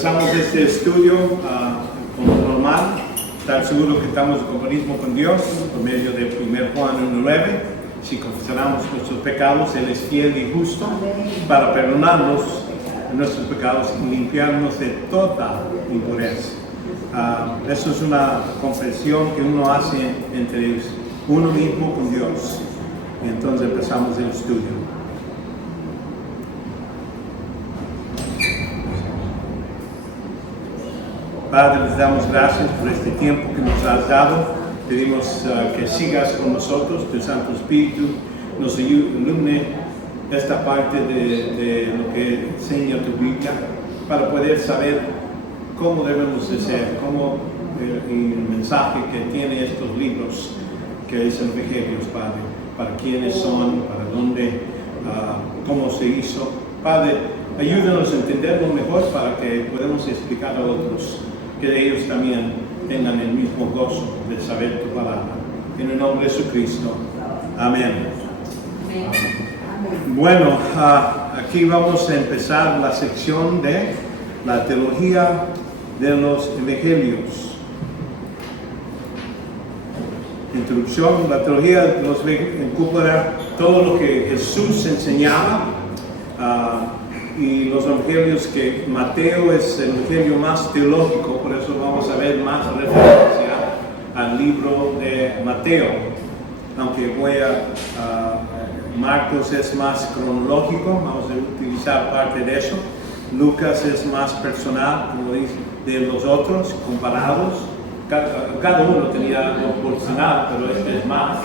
empezamos este estudio como normal, estar seguros que estamos en comunismo con Dios por medio de 1 Juan 1:9. Si confesamos nuestros pecados, Él es fiel y justo para perdonarnos nuestros pecados y limpiarnos de toda impureza. Eso es una confesión que uno hace entre uno mismo con Dios. Y entonces empezamos el estudio. Padre, les damos gracias por este tiempo que nos has dado. Pedimos que sigas con nosotros, tu Santo Espíritu nos ilumine esta parte de lo que enseña tu Biblia para poder saber cómo debemos de ser, cómo el mensaje que tiene estos libros, que es el Evangelio, Padre, para quiénes son, para dónde, cómo se hizo. Padre, ayúdanos a entenderlo mejor para que podamos explicar a otros, que ellos también tengan el mismo gozo de saber tu palabra. En el nombre de Jesucristo. Amén. Bueno, aquí vamos a empezar la sección de la teología de los evangelios. Introducción, la teología de los evangelios incorpora todo lo que Jesús enseñaba. Y los evangelios, que Mateo es el evangelio más teológico, por eso vamos a ver más referencia al libro de Mateo, aunque Marcos es más cronológico, vamos a utilizar parte de eso. Lucas es más personal, como dice, de los otros comparados. Cada uno tenía algo personal, pero este es más.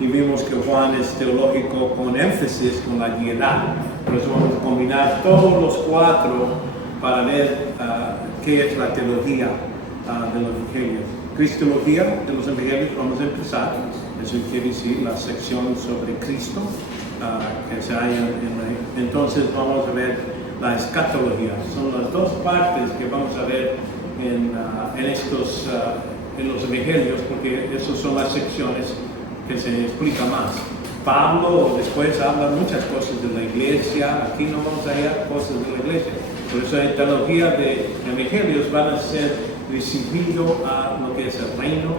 Y vimos que Juan es teológico con énfasis, con la guiedad. Por eso vamos a combinar todos los cuatro para ver qué es la teología de los evangelios. Cristología de los evangelios, vamos a empezar. Eso quiere decir la sección sobre Cristo que se halla entonces vamos a ver la escatología. Son las dos partes que vamos a ver en los evangelios, porque esas son las secciones que se explica más. Pablo después habla muchas cosas de la iglesia, aquí no vamos a ver cosas de la iglesia. Por eso la teología de evangelios van a ser recibido a lo que es el reino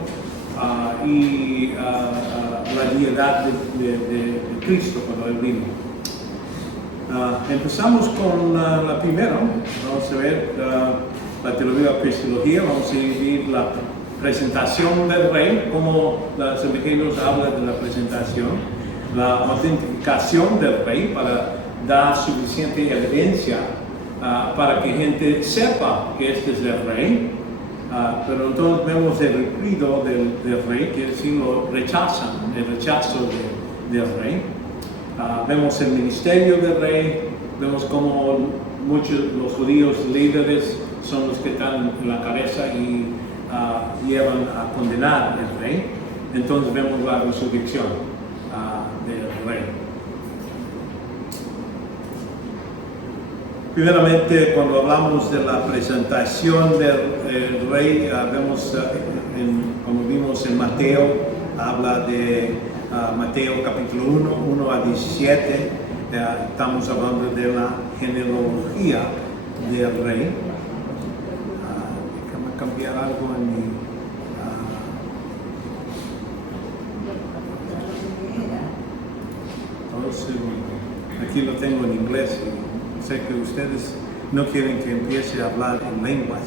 y la deidad de Cristo cuando Él vino. Empezamos con la primera, vamos a ver la teología de cristología, vamos a dividir la presentación del rey, como los evangelios hablan de la presentación, la autentificación del rey para dar suficiente evidencia para que gente sepa que este es el rey, pero entonces vemos el ruido del rey, que decir lo rechazan, el rechazo del rey. Vemos el ministerio del rey, vemos como muchos los judíos líderes son los que están en la cabeza y llevan a condenar al rey. Entonces vemos la resurrección del rey. Primeramente, cuando hablamos de la presentación del rey, vemos, como vimos en Mateo, habla de Mateo capítulo 1 a 17, estamos hablando de la genealogía del rey. Déjame cambiar algo en mi... Aquí lo tengo en inglés y sé que ustedes no quieren que empiece a hablar en lenguas.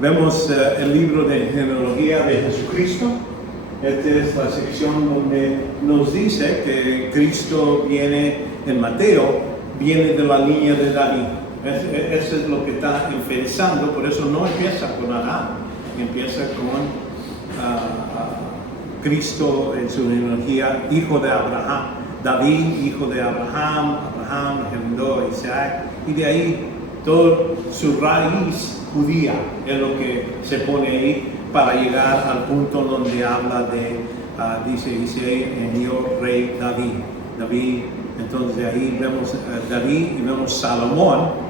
Vemos el libro de genealogía de Jesucristo. Esta es la sección donde nos dice que Cristo viene en Mateo, viene de la línea de David. Eso es lo que está enfatizando, por eso no empieza con Adán, empieza con Cristo en su genealogía, hijo de Abraham, David, hijo de Abraham, Abraham germinó a Isaac, y de ahí toda su raíz judía es lo que se pone ahí para llegar al punto donde habla de, dice, en yo rey David. Entonces de ahí vemos David y vemos Salomón,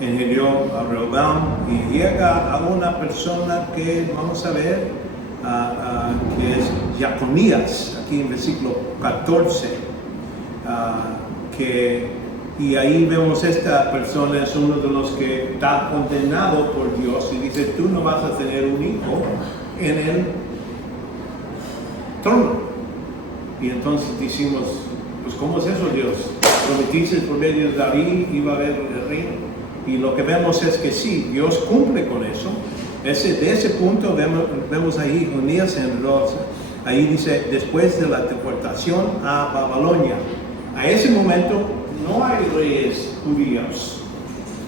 engendraó a Rehoboam, y llega a una persona que vamos a ver, que es Jaconías, aquí en versículo 14, y ahí vemos esta persona es uno de los que está condenado por Dios y dice, tú no vas a tener un hijo en el trono. Y entonces decimos, pues ¿cómo es eso, Dios? Prometiste por medio de David iba a haber el reino. Y lo que vemos es que sí, Dios cumple con eso. De ese punto vemos ahí Jonías en Rosa. Ahí dice, después de la deportación a Babilonia. A ese momento no hay reyes judíos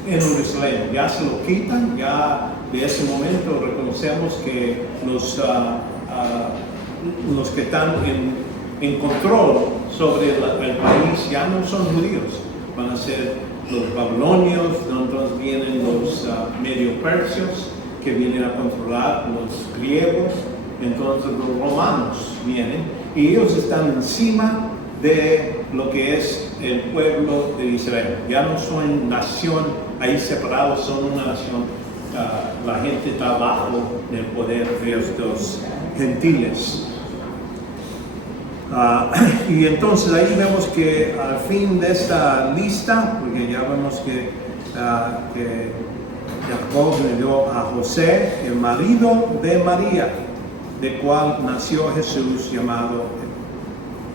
en Jerusalén. Ya se lo quitan, ya de ese momento reconocemos que los que están en control sobre el país ya no son judíos. Van a ser los babilonios, entonces vienen los medio persios que vienen a controlar los griegos, entonces los romanos vienen y ellos están encima de lo que es el pueblo de Israel. Ya no son nación ahí separados, son una nación. La gente está bajo el poder de estos gentiles. Y entonces ahí vemos que al fin de esta lista, porque ya vemos que Jacob le dio a José, el marido de María, de cual nació Jesús llamado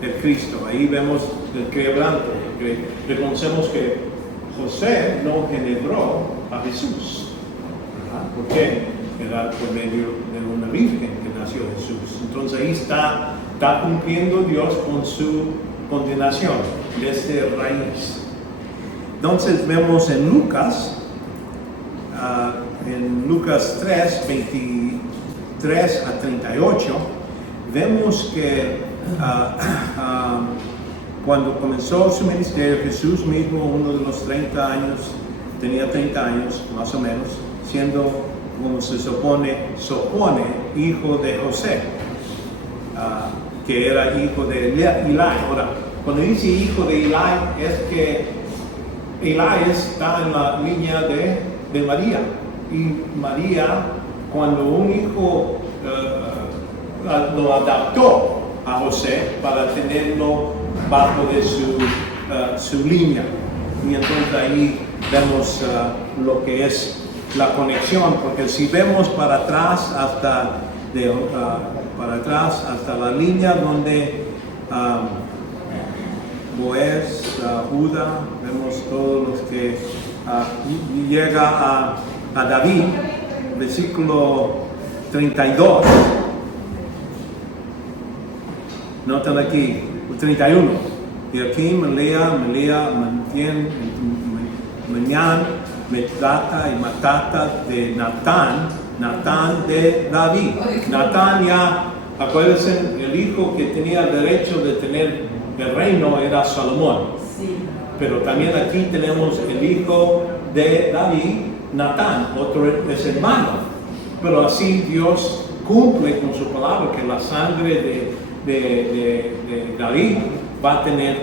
el Cristo. Ahí vemos el quebranto, que reconocemos que José no generó a Jesús. ¿Por qué? Era por medio de una virgen que nació Jesús. Entonces ahí está cumpliendo Dios con su condenación desde raíz. Entonces vemos en Lucas 3, 23 a 38, vemos que cuando comenzó su ministerio, Jesús mismo, uno de los 30 años, tenía 30 años más o menos, siendo, como se supone, hijo de José, que era hijo de Eli. Ahora, cuando dice hijo de Eli, es que Eli está en la línea de María. Y María, cuando un hijo lo adaptó a José para tenerlo bajo de su línea. Y entonces ahí vemos lo que es la conexión, porque si vemos para atrás hasta la línea donde Boaz, Judá, vemos todos los que llega a David, versículo 32. Notan aquí, 31. Y aquí Melea, Mañán, Metrata y Matata de Natán de David. Natán ya, acuérdense, el hijo que tenía derecho de tener el reino era Salomón. Sí. Pero también aquí tenemos el hijo de David, Natán, otro es hermano. Pero así Dios cumple con su palabra que la sangre de David va a tener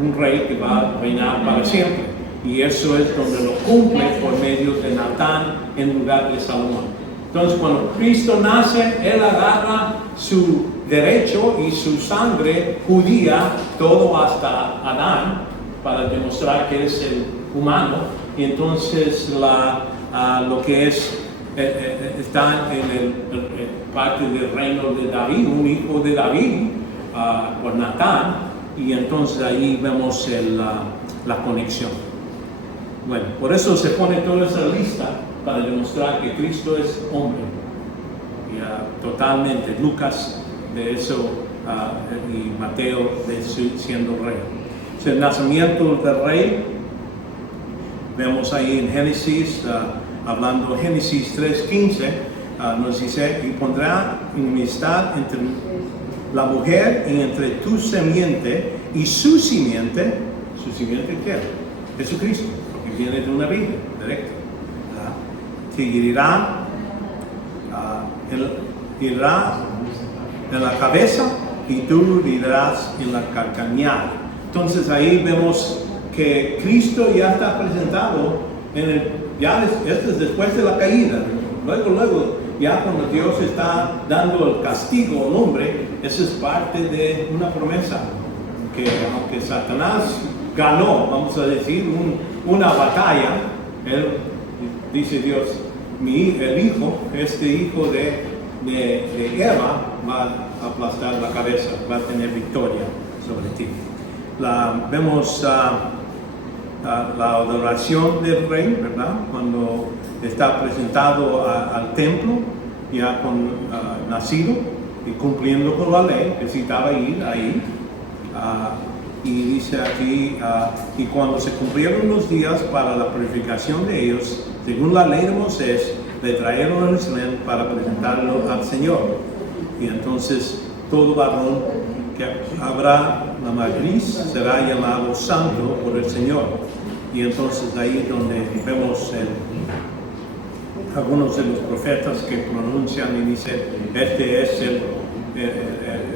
un rey que va a reinar para siempre. Y eso es donde lo cumple por medio de Natán en lugar de Salomón. Entonces, cuando Cristo nace, Él agarra su derecho y su sangre judía, todo hasta Adán, para demostrar que es el humano. Y entonces lo que es está en el parte del reino de David, un hijo de David, por Natán, y entonces ahí vemos la conexión. Bueno, por eso se pone toda esa lista para demostrar que Cristo es hombre. Y, totalmente, Lucas de eso y Mateo de siendo rey. El nacimiento del rey, vemos ahí en Génesis, hablando de Génesis 3:15, nos dice, y pondrá enemistad entre la mujer y entre tu simiente y su simiente ¿qué? Jesucristo, porque viene de una virgen, directo. Que herirá en la cabeza y tú herirás en la calcañar. Entonces ahí vemos que Cristo ya está presentado en Ya esto es después de la caída. Luego, ya cuando Dios está dando el castigo al hombre, eso es parte de una promesa. Que aunque Satanás ganó, vamos a decir, una batalla, él, dice Dios, el hijo, este hijo de Eva, va a aplastar la cabeza, va a tener victoria sobre ti. Vemos la adoración del rey, ¿verdad? Cuando está presentado al templo, ya nacido y cumpliendo con la ley, necesitaba ir ahí. Y dice aquí, y cuando se cumplieron los días para la purificación de ellos, según la ley de Moisés, le trajeron a Jerusalén para presentarlo al Señor. Y entonces todo varón que habrá la matriz será llamado santo por el Señor. Y entonces ahí donde vemos algunos de los profetas que pronuncian y dicen, este es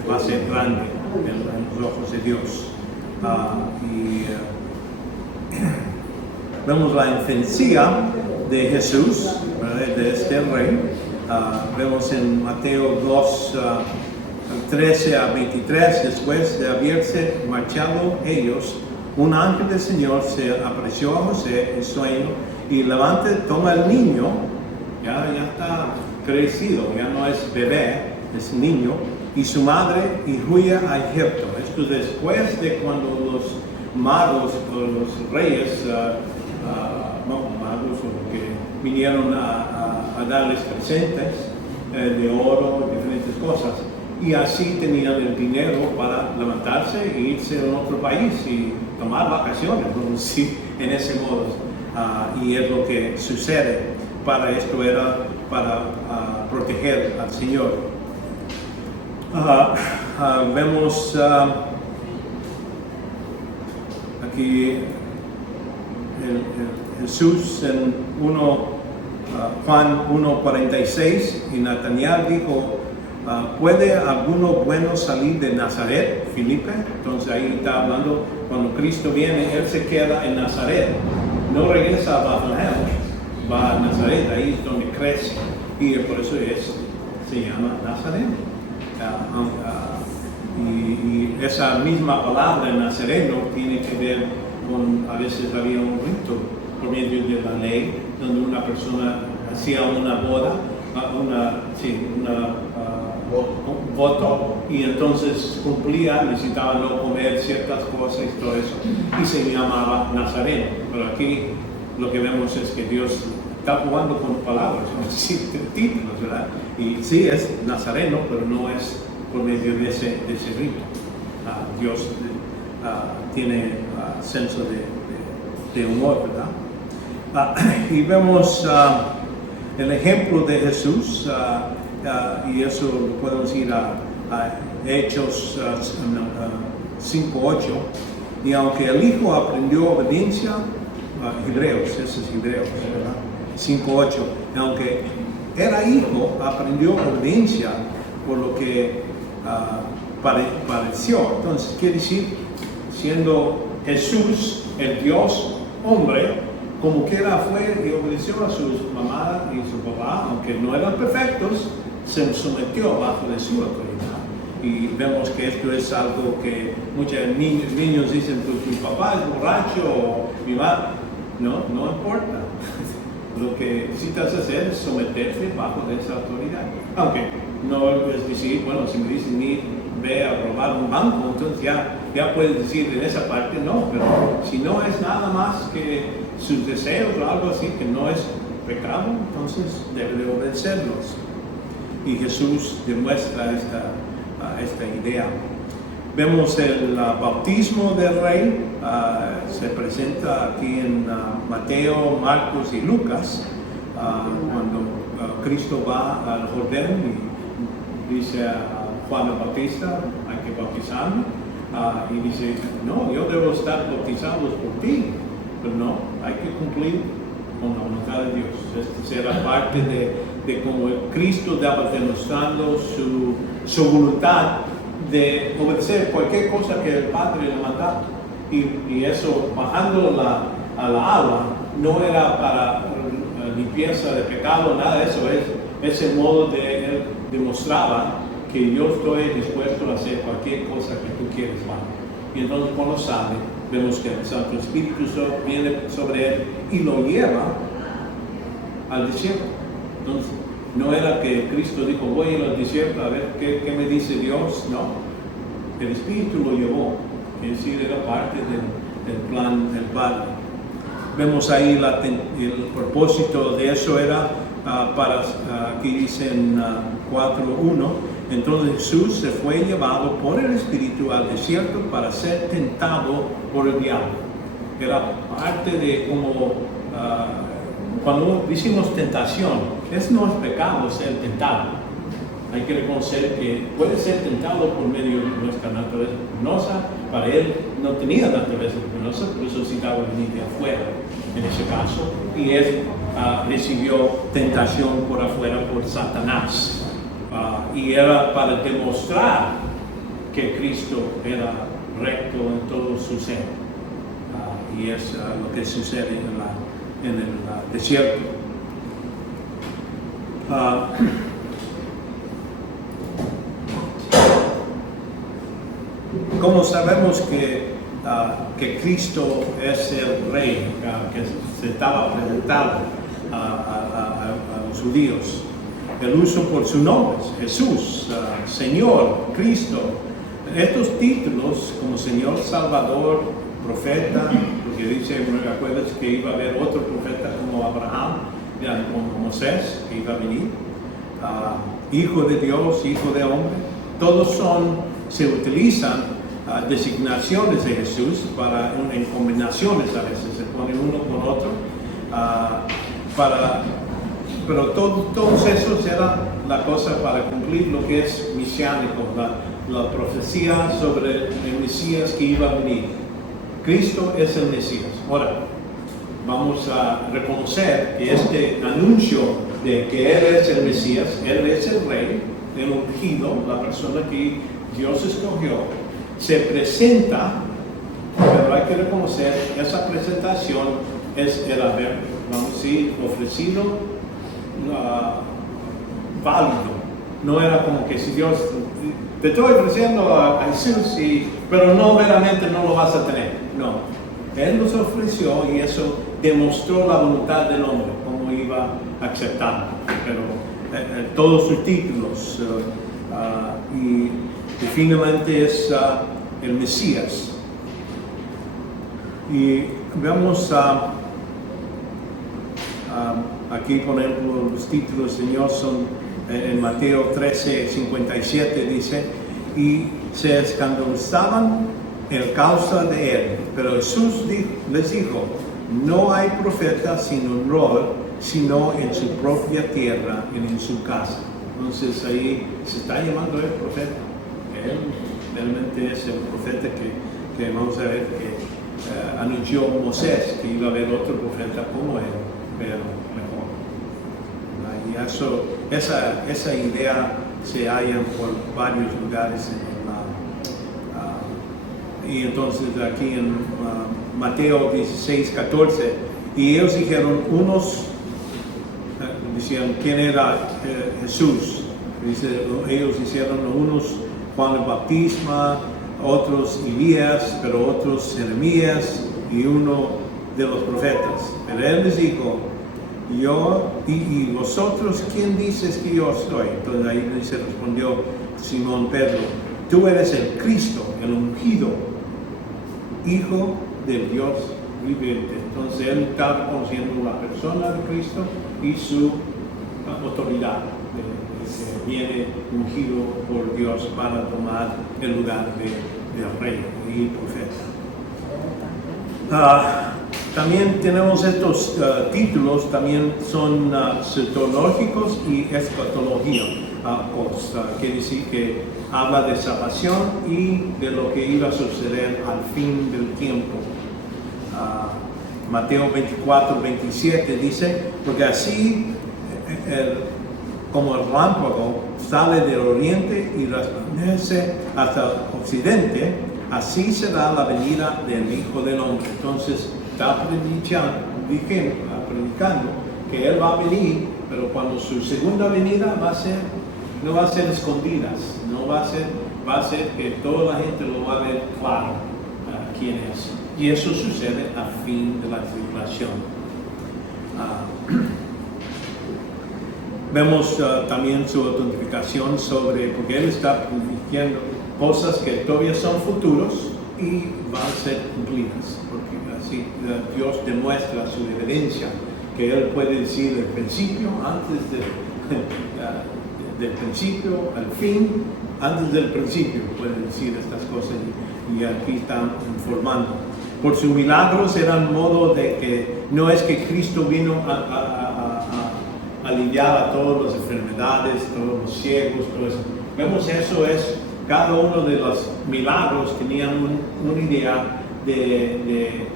va a ser grande en los ojos de Dios. Vemos la infancia de Jesús, ¿verdad? De este rey. Vemos en Mateo 2, 13 a 23, después de haberse marchado ellos, un ángel del Señor se apareció a José en sueño y toma el niño, ya está crecido, ya no es bebé, es niño, y su madre y huye a Egipto. Esto después de cuando los magos o los reyes, magos que vinieron a darles presentes de oro, diferentes cosas. Y así tenían el dinero para levantarse e irse a otro país y tomar vacaciones, ¿no? Sí, en ese modo. Y es lo que sucede. Para esto era para proteger al Señor. Vemos aquí Jesús en Juan 1:46, y Natanael dijo, ¿puede alguno bueno salir de Nazaret, Felipe? Entonces ahí está hablando, cuando Cristo viene, Él se queda en Nazaret, no regresa a Bethlehem, va a Nazaret, ahí es donde crece, y por eso se llama Nazaret. Y esa misma palabra nazareno tiene que ver con, a veces había un rito por medio de la ley, donde una persona hacía una boda, un voto, y entonces cumplía, necesitaba no comer ciertas cosas y todo eso, y se llamaba nazareno. Pero aquí lo que vemos es que Dios está jugando con palabras, no decir títulos, ¿verdad? Y sí es nazareno, pero no es por medio de ese rito. Dios tiene senso de humor, ¿verdad? Y vemos el ejemplo de Jesús, y eso lo podemos ir a Hechos 5:8, y aunque el Hijo aprendió obediencia, Hebreos, ese es Hebreos, ¿verdad? 5:8, aunque era hijo, aprendió obediencia por lo que pareció. Entonces, quiere decir, siendo Jesús el Dios hombre, como quiera fue y obedeció a su mamá y su papá, aunque no eran perfectos, se sometió bajo de su autoridad. Y vemos que esto es algo que muchos niños dicen, pues mi papá es borracho o mi mamá. No importa. Lo que necesitas hacer es someterte bajo de esa autoridad. Aunque no es decir, bueno, si me dicen ve a robar un banco, entonces ya puedes decir en esa parte no, pero si no es nada más que sus deseos o algo así, que no es pecado, entonces debe de obedecerlos. Y Jesús demuestra esta idea. Vemos el bautismo del rey, se presenta aquí en Mateo, Marcos y Lucas, cuando Cristo va al Jordán y dice a Juan el Bautista, hay que bautizarme, y dice, no, yo debo estar bautizado por ti, pero no, hay que cumplir con la voluntad de Dios. Esta será parte de cómo Cristo estaba demostrando su voluntad de obedecer cualquier cosa que el Padre le mandaba. Y eso, bajando a la agua, no era para limpieza de pecado, nada de eso. Es el modo de él demostraba que yo estoy dispuesto a hacer cualquier cosa que tú quieras, Padre. Y entonces cuando sale, vemos que el Santo Espíritu viene sobre él y lo lleva al desierto. Entonces, no era que Cristo dijo, voy al desierto a ver qué me dice Dios. No, el Espíritu lo llevó, es decir, era parte del plan del Padre. Vemos ahí el propósito de eso era aquí dice en 4:1, entonces Jesús se fue llevado por el Espíritu al desierto para ser tentado por el diablo. Era parte de como, cuando decimos tentación, no es pecado ser tentado. Hay que reconocer que puede ser tentado por medio de nuestra naturaleza pecaminosa. Para él no tenía naturaleza pecaminosa, por eso necesitaba venir de afuera, en ese caso. Y él recibió tentación por afuera por Satanás. Y era para demostrar que Cristo era recto en todo su ser. Y es lo que sucede en el desierto. Como sabemos que Cristo es el Rey que se estaba presentando a los judíos, el uso por sus nombres, Jesús, Señor, Cristo, estos títulos como Señor, Salvador, Profeta, porque dice, ¿me acuerdas que iba a haber otro profeta como Abraham, como Moisés, que iba a venir? Hijo de Dios, Hijo de hombre, todos se utilizan designaciones de Jesús en combinaciones a veces, se ponen uno con otro, pero todos esos era la cosa para cumplir lo que es mesiánico, la profecía sobre el Mesías que iba a venir. Cristo es el Mesías. Ahora, vamos a reconocer que este anuncio de que Él es el Mesías, Él es el Rey, el ungido, la persona que Dios escogió, se presenta, pero hay que reconocer, esa presentación es el haber, vamos a decir, ofrecido válido. No era como que si Dios, te estoy ofreciendo a Jesús, pero no verdaderamente no lo vas a tener. No, Él nos ofreció y eso demostró la voluntad del hombre, cómo iba aceptando. Pero todos sus títulos y finalmente es el Mesías. Y vemos aquí, por ejemplo, los títulos, Señor, son en Mateo 13:57 dice, y se escandalizaban en causa de él, pero Jesús les dijo, no hay profeta sin honor, sino en su propia tierra y en su casa. Entonces ahí se está llamando el profeta. Él realmente es el profeta que vamos a ver que anunció Moisés que iba a haber otro profeta como él, pero mejor. Y esa idea se halla por varios lugares y entonces aquí en Mateo 16:14, y ellos dijeron, decían, ¿quién era Jesús? Ellos hicieron unos Juan el Bautista, otros Elías, pero otros Jeremías y uno de los profetas. Pero él les dijo, yo y vosotros, ¿quién dices que yo soy? Entonces ahí se respondió Simón Pedro, tú eres el Cristo, el ungido, Hijo del Dios viviente. Entonces él estaba conociendo la persona de Cristo y su autoridad, que viene ungido por Dios para tomar el lugar del rey y profeta. También tenemos estos títulos, también son soteriológicos y escatología, quiere decir que habla de salvación y de lo que iba a suceder al fin del tiempo. Mateo 24:27 dice, porque así como el relámpago sale del oriente y resplandece hasta el occidente, así será la venida del Hijo del Hombre. Entonces está predicando que Él va a venir, pero cuando su segunda venida no va a ser escondidas, no va a ser que toda la gente lo va a ver claro quién es. Y eso sucede a fin de la tribulación. Vemos también su autentificación porque Él está diciendo cosas que todavía son futuros y van a ser cumplidas, porque así Dios demuestra su evidencia, que Él puede decir del principio, antes del principio al fin, antes del principio puede decir estas cosas, y aquí están informando. Por sus milagros eran modo de que no es que Cristo vino a aliviar a todas las enfermedades, todos los ciegos, todo eso. Vemos eso es, cada uno de los milagros tenían una idea de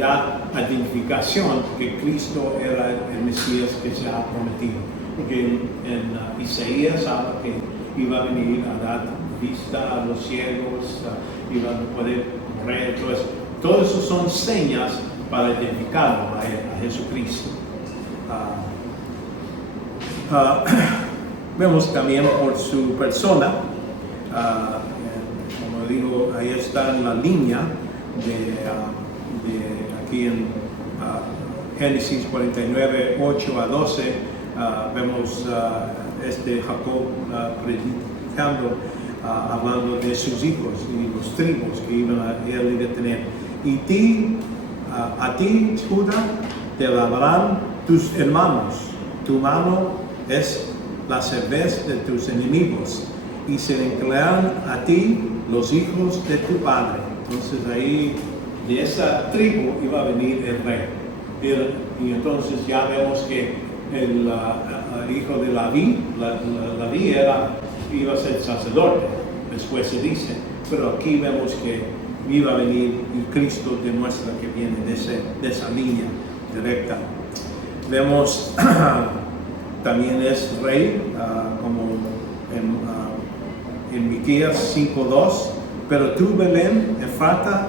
dar identificación que Cristo era el Mesías que se ha prometido. Porque en Isaías habla que iba a venir a dar vista a los ciegos, iban a poder correr, todo eso. Todo eso son señas para identificarlo a Jesucristo. Vemos también por su persona, como digo, ahí está en la línea de aquí en Génesis 49, 8 a 12, vemos Jacob predicando, hablando de sus hijos y los tribus que él iba a tener. Y a ti, Judá, te lavarán tus hermanos, tu mano es la cerveza de tus enemigos, y se inclinarán a ti los hijos de tu padre. Entonces ahí de esa tribu iba a venir el rey. Y entonces ya vemos que el hijo de Leví iba a ser sacerdote, después se dice, pero aquí vemos que iba a venir y Cristo demuestra que viene de esa línea directa. Vemos también es rey, como en Miqueas 5:2, pero tú, Belén, Efrata,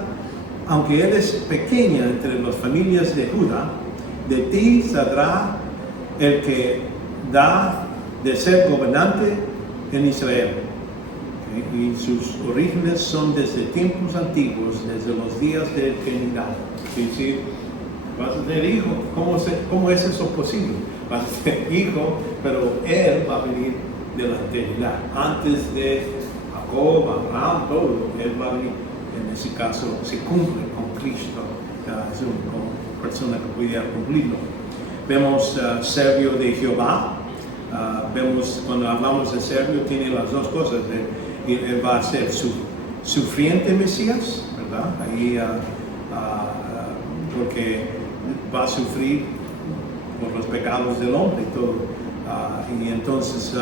aunque eres pequeña entre las familias de Judá, de ti saldrá el que da de ser gobernante en Israel. ¿Okay? Y sus orígenes son desde tiempos antiguos, desde los días de eternidad. Es decir, vas a ser hijo. ¿Cómo es eso posible? Vas a ser hijo, pero él va a venir de la eternidad. Antes de Jacob, Abraham, todo, él va a venir. En ese caso se cumple con Cristo. Es una persona que pudiera cumplirlo. Vemos Servio de Jehová. Vemos, cuando hablamos de Servio, tiene las dos cosas. Él va a ser sufriente Mesías, ¿verdad? Ahí, porque va a sufrir por los pecados del hombre y todo. Y entonces,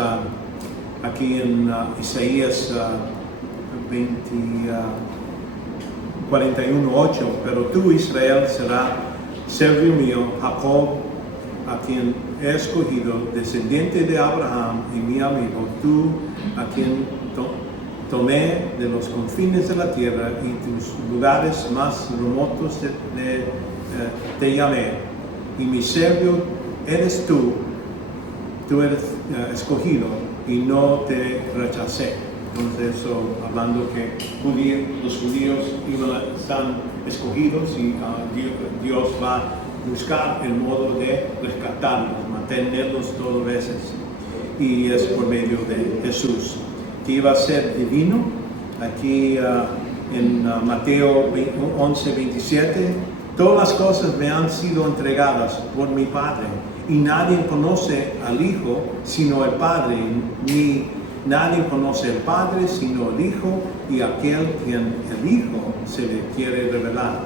aquí en Isaías 41:8, pero tú, Israel, será servio mío, Jacob, a quien he escogido, descendiente de Abraham y mi amigo, tú, a quien tomé de los confines de la tierra y tus lugares más remotos te llamé, y mi servio eres tú eres escogido y no te rechacé. Entonces, eso, hablando que los judíos están escogidos y Dios va a buscar el modo de rescatarlos, mantenerlos todas veces. Y es por medio de Jesús, que iba a ser divino. Aquí en Mateo 11:27, todas las cosas me han sido entregadas por mi Padre, y nadie conoce al Hijo sino el Padre, ni nadie conoce al Padre sino el Hijo y aquel quien el Hijo se le quiere revelar.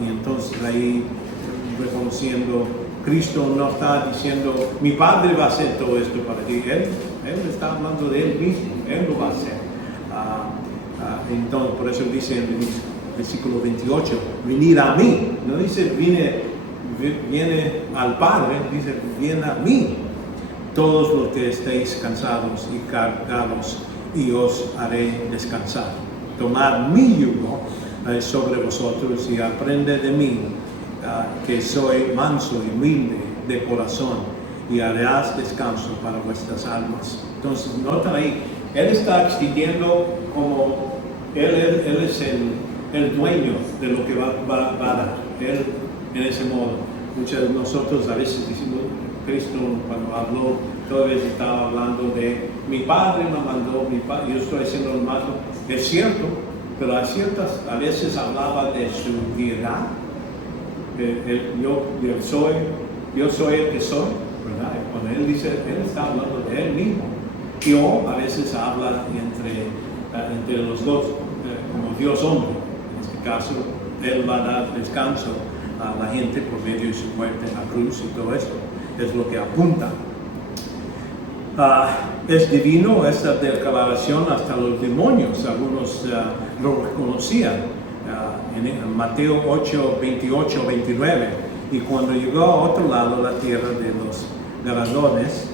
Y entonces ahí reconociendo, Cristo no está diciendo, mi Padre va a hacer todo esto para ti. Él está hablando de Él mismo, Él lo va a hacer. Entonces, por eso dice en el versículo 28, venid a mí. No dice viene al Padre, dice viene a mí. Todos los que estéis cansados y cargados, y os haré descansar. Tomad mi yugo sobre vosotros y aprended de mí, que soy manso y humilde de corazón y harás descanso para vuestras almas. Entonces, notan ahí, Él está extendiendo como Él es el dueño de lo que va a dar. Él, en ese modo, muchos de nosotros a veces decimos, Cristo cuando habló, todavía estaba hablando de mi Padre me mandó, yo estoy haciendo lo malo. Es cierto, pero a veces hablaba de su deidad. Yo soy el que soy, ¿verdad? Cuando Él dice, Él está hablando de Él mismo. Yo a veces habla entre los dos, como Dios hombre. En este caso, Él va a dar descanso a la gente por medio de su muerte en la cruz y todo eso. Es lo que apunta. Es divino esta declaración, hasta los demonios, algunos lo reconocían. En Mateo 8, 28, 29, y cuando llegó a otro lado, la tierra de los Gadarenos,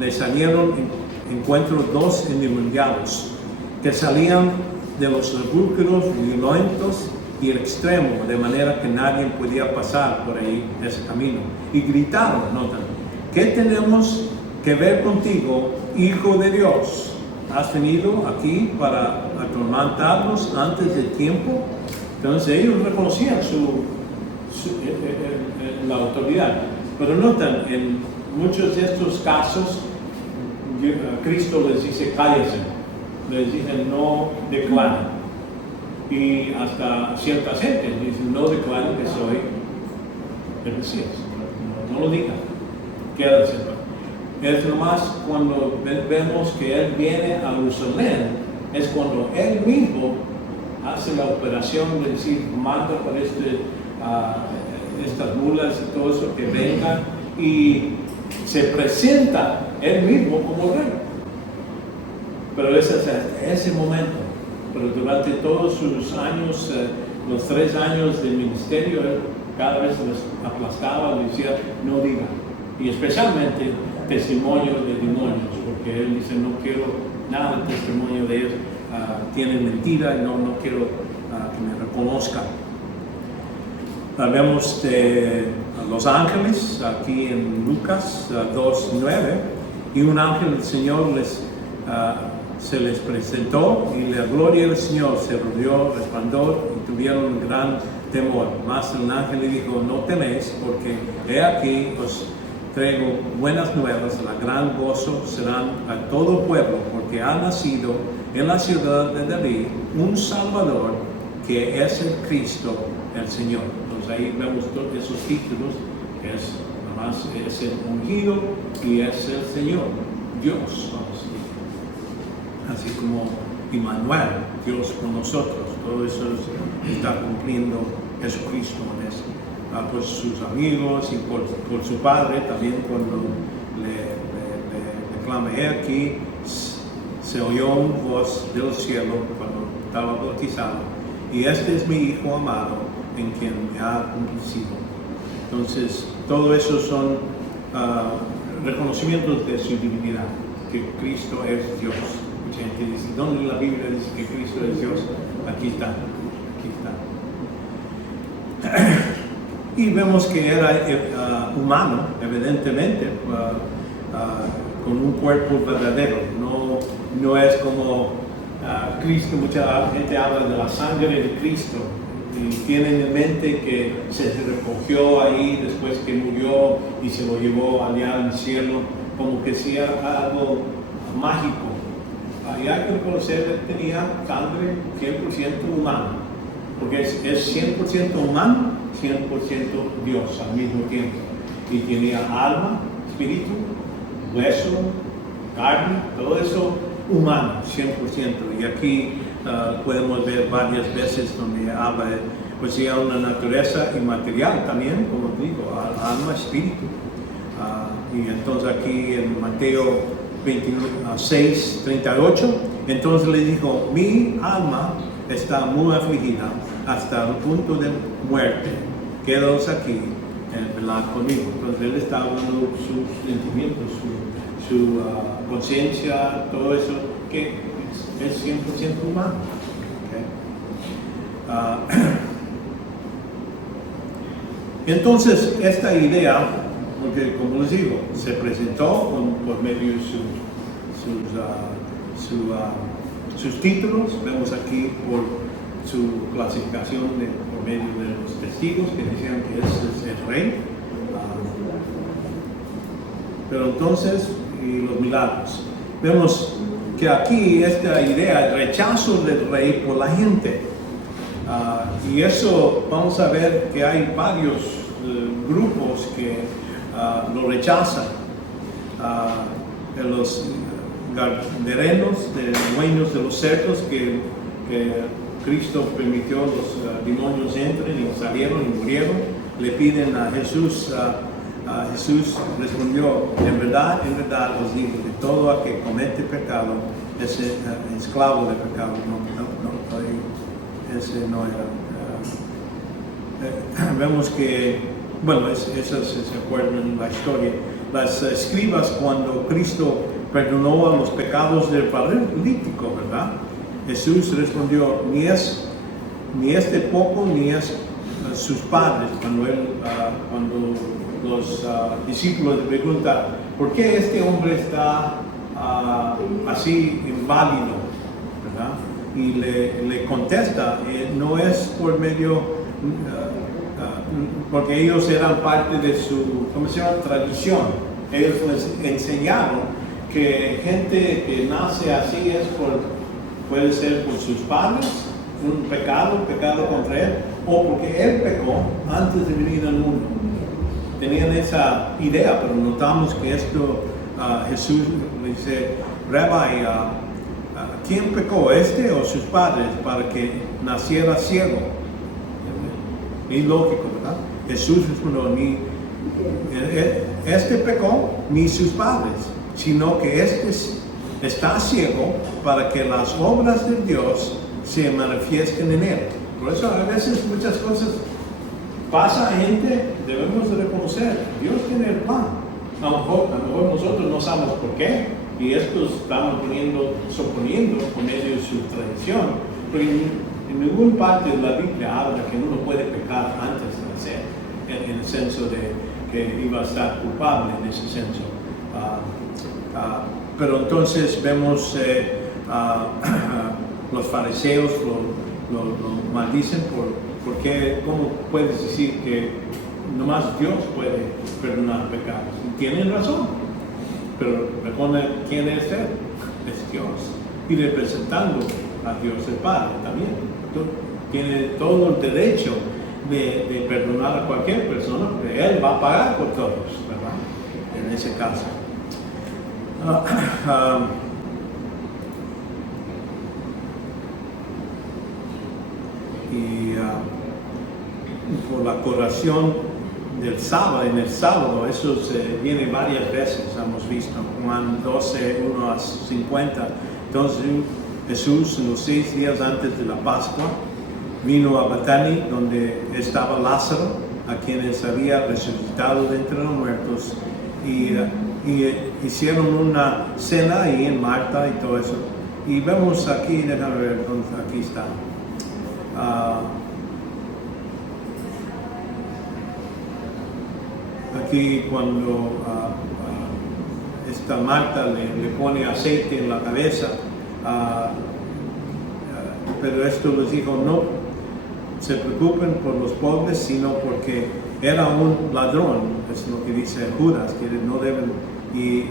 le salieron encuentro dos endemoniados que salían de los sepulcros violentos y extremo, de manera que nadie podía pasar por ahí ese camino. Y gritaron, notan, ¿qué tenemos que ver contigo, Hijo de Dios? ¿Has venido aquí para atormentarnos antes del tiempo? Entonces ellos reconocían la autoridad. Pero notan, en muchos de estos casos, Cristo les dice, cállense. Les dice, no declaren. Y hasta cierta gente dicen, no declaren que soy el Mesías. No lo digan. Quédense. Es nomás cuando vemos que Él viene a Jerusalén, es cuando Él mismo hace la operación de decir, manda por estas mulas y todo eso que vengan, y se presenta Él mismo como rey. Pero ese es ese momento. Pero durante todos sus años, los 3 años de ministerio, Él cada vez les aplastaba, le decía, no digan. Y especialmente testimonio de demonios, porque Él dice, no quiero nada de testimonio de ellos, tienen mentira y no quiero que me reconozcan. Vemos de los ángeles aquí en Lucas 2:9, y un ángel del Señor se les presentó, y la gloria del Señor se rodeó, resplandor, y tuvieron gran temor. Mas el ángel le dijo, no teméis, porque he aquí os traigo buenas nuevas, la gran gozo serán a todo pueblo, porque ha nacido en la ciudad de David un Salvador, que es el Cristo, el Señor. Entonces ahí vemos todos esos títulos, es el ungido y es el Señor, Dios, vamos a decir. Así como Immanuel, Dios con nosotros, todo eso está cumpliendo Jesucristo en eso. Por sus amigos y por su padre, también cuando le clama aquí, se oyó una voz del cielo cuando estaba bautizado, y este es mi Hijo amado, en quien me ha complacido. Entonces, todo eso son reconocimientos de su divinidad, que Cristo es Dios. Mucha gente dice, ¿dónde la Biblia dice que Cristo es Dios? Aquí está. Y vemos que era humano, evidentemente, con un cuerpo verdadero. No es como Cristo. Mucha gente habla de la sangre de Cristo y tienen en mente que se recogió ahí después que murió y se lo llevó allá al cielo, como que sea algo mágico. Ahí hay que reconocer que tenía sangre 100% humana, porque es 100% humano, 100% Dios al mismo tiempo. Y tenía alma, espíritu, hueso, carne, todo eso humano, 100%. Y aquí podemos ver varias veces donde habla de pues, una naturaleza inmaterial también, como digo, alma, espíritu. Y entonces aquí en Mateo 6:38, entonces le dijo, mi alma está muy afligida hasta el punto de muerte, quedaos aquí en velar conmigo. Entonces él está hablando sus sentimientos, su conciencia, todo eso que es 100% humano. Okay. Entonces esta idea porque como les digo, se presentó por medio de sus títulos. Vemos aquí por su clasificación por medio de los testigos que decían que ese es el rey. Pero entonces, y los milagros. Vemos que aquí esta idea, el rechazo del rey por la gente. Y eso vamos a ver que hay varios grupos que lo rechazan. De los gadarenos, de dueños de los cerdos que Cristo permitió los demonios entren y salieron y murieron, le piden a Jesús. Jesús respondió: en verdad os digo que todo aquel que comete pecado es esclavo de pecado. Ese no era. Vemos que, bueno, eso se acuerdan en la historia. Las escribas, cuando Cristo perdonó a los pecados del paralítico, ¿verdad? Jesús respondió: ni es de poco, ni es sus padres. Cuando los discípulos le preguntan: ¿por qué este hombre está así inválido? ¿Verdad? Y le contesta: no es por medio, porque ellos eran parte de su, ¿cómo se llama?, tradición. Ellos les enseñaron que gente que nace así puede ser por sus padres, un pecado contra él, o porque él pecó antes de venir al mundo. Tenían esa idea, pero notamos que esto, Jesús le dice: Rabbi, ¿quién pecó, este o sus padres, para que naciera ciego? Es lógico, ¿verdad? Jesús respondió: ni este pecó, ni sus padres, sino que este está ciego para que las obras de Dios se manifiesten en él. Por eso a veces muchas cosas pasa a gente, debemos de reconocer, Dios tiene el plan. A lo mejor nosotros no sabemos por qué, y esto estamos suponiendo por medio de su tradición, pero en ninguna parte de la Biblia habla que uno puede pecar antes de nacer, en el senso de que iba a estar culpable en ese senso. Pero entonces vemos los fariseos lo maldicen porque ¿cómo puedes decir que nomás Dios puede perdonar pecados? Tienen razón, pero recuerda quién es Él, es Dios, y representando a Dios el Padre también. Tiene todo el derecho de perdonar a cualquier persona, porque Él va a pagar por todos, ¿verdad? En ese caso. Por la corrección del sábado, en el sábado, eso viene varias veces, hemos visto, Juan 12, 1 a 50. Entonces Jesús, en los 6 días antes de la Pascua, vino a Betania, donde estaba Lázaro, a quien él había resucitado de entre los muertos, y hicieron una cena ahí en Marta y todo eso. Y vemos aquí, déjame ver, aquí está. Aquí cuando esta Marta le pone aceite en la cabeza, pero esto les dijo: no se preocupen por los pobres, sino porque era un ladrón, es lo que dice Judas, que no deben, y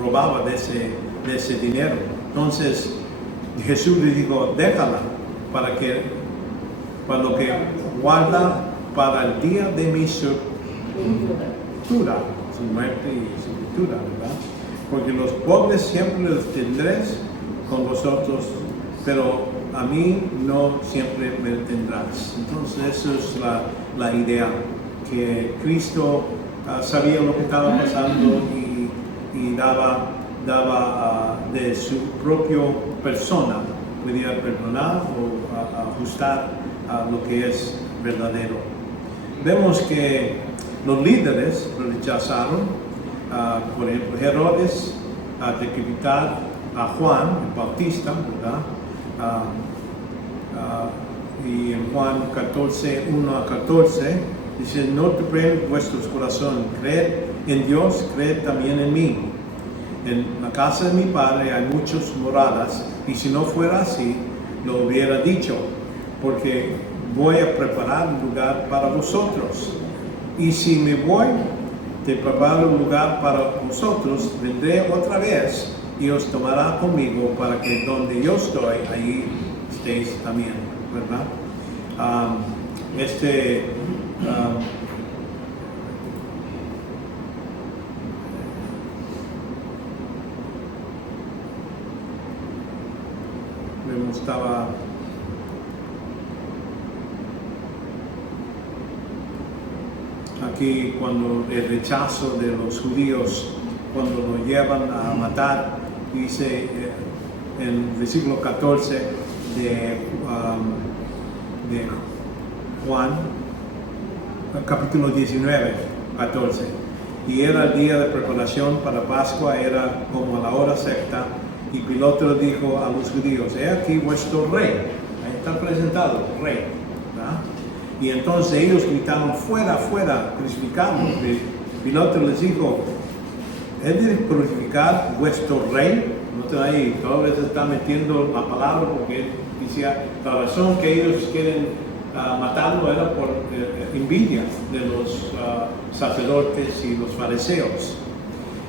robaba de ese dinero. Entonces Jesús le dijo: déjala, para lo que guarda para el día de mi sepultura, su muerte y sepultura, ¿verdad? Porque los pobres siempre los tendréis con vosotros, pero a mí no siempre me tendrás. Entonces eso es la idea, que Cristo sabía lo que estaba pasando y daba de su propia persona, podía perdonar o ajustar a lo que es verdadero. Vemos que los líderes lo rechazaron, por ejemplo Herodes, decapitar a Juan el Bautista, ¿verdad? Y en Juan 14, 1 a 14, dice: no turben vuestros corazones, creed en Dios, cree también en mí. En la casa de mi Padre hay muchas moradas, y si no fuera así, lo hubiera dicho, porque voy a preparar un lugar para vosotros. Y si me voy de preparar un lugar para vosotros, vendré otra vez y os tomará conmigo para que donde yo estoy, ahí estéis también, ¿verdad? Estaba aquí cuando el rechazo de los judíos, cuando lo llevan a matar, dice en el versículo 14 de Juan, capítulo 19, 14. Y era el día de preparación para Pascua, era como a la hora sexta, y Pilato dijo a los judíos: he aquí vuestro rey. Ahí está presentado, rey, ¿verdad? Y entonces ellos gritaron: fuera, fuera, crucificamos. Pilato les dijo: ¿he de crucificar vuestro rey? No está ahí, cada vez está metiendo la palabra, porque él decía, la razón que ellos quieren matarlo era por envidia de los sacerdotes y los fariseos.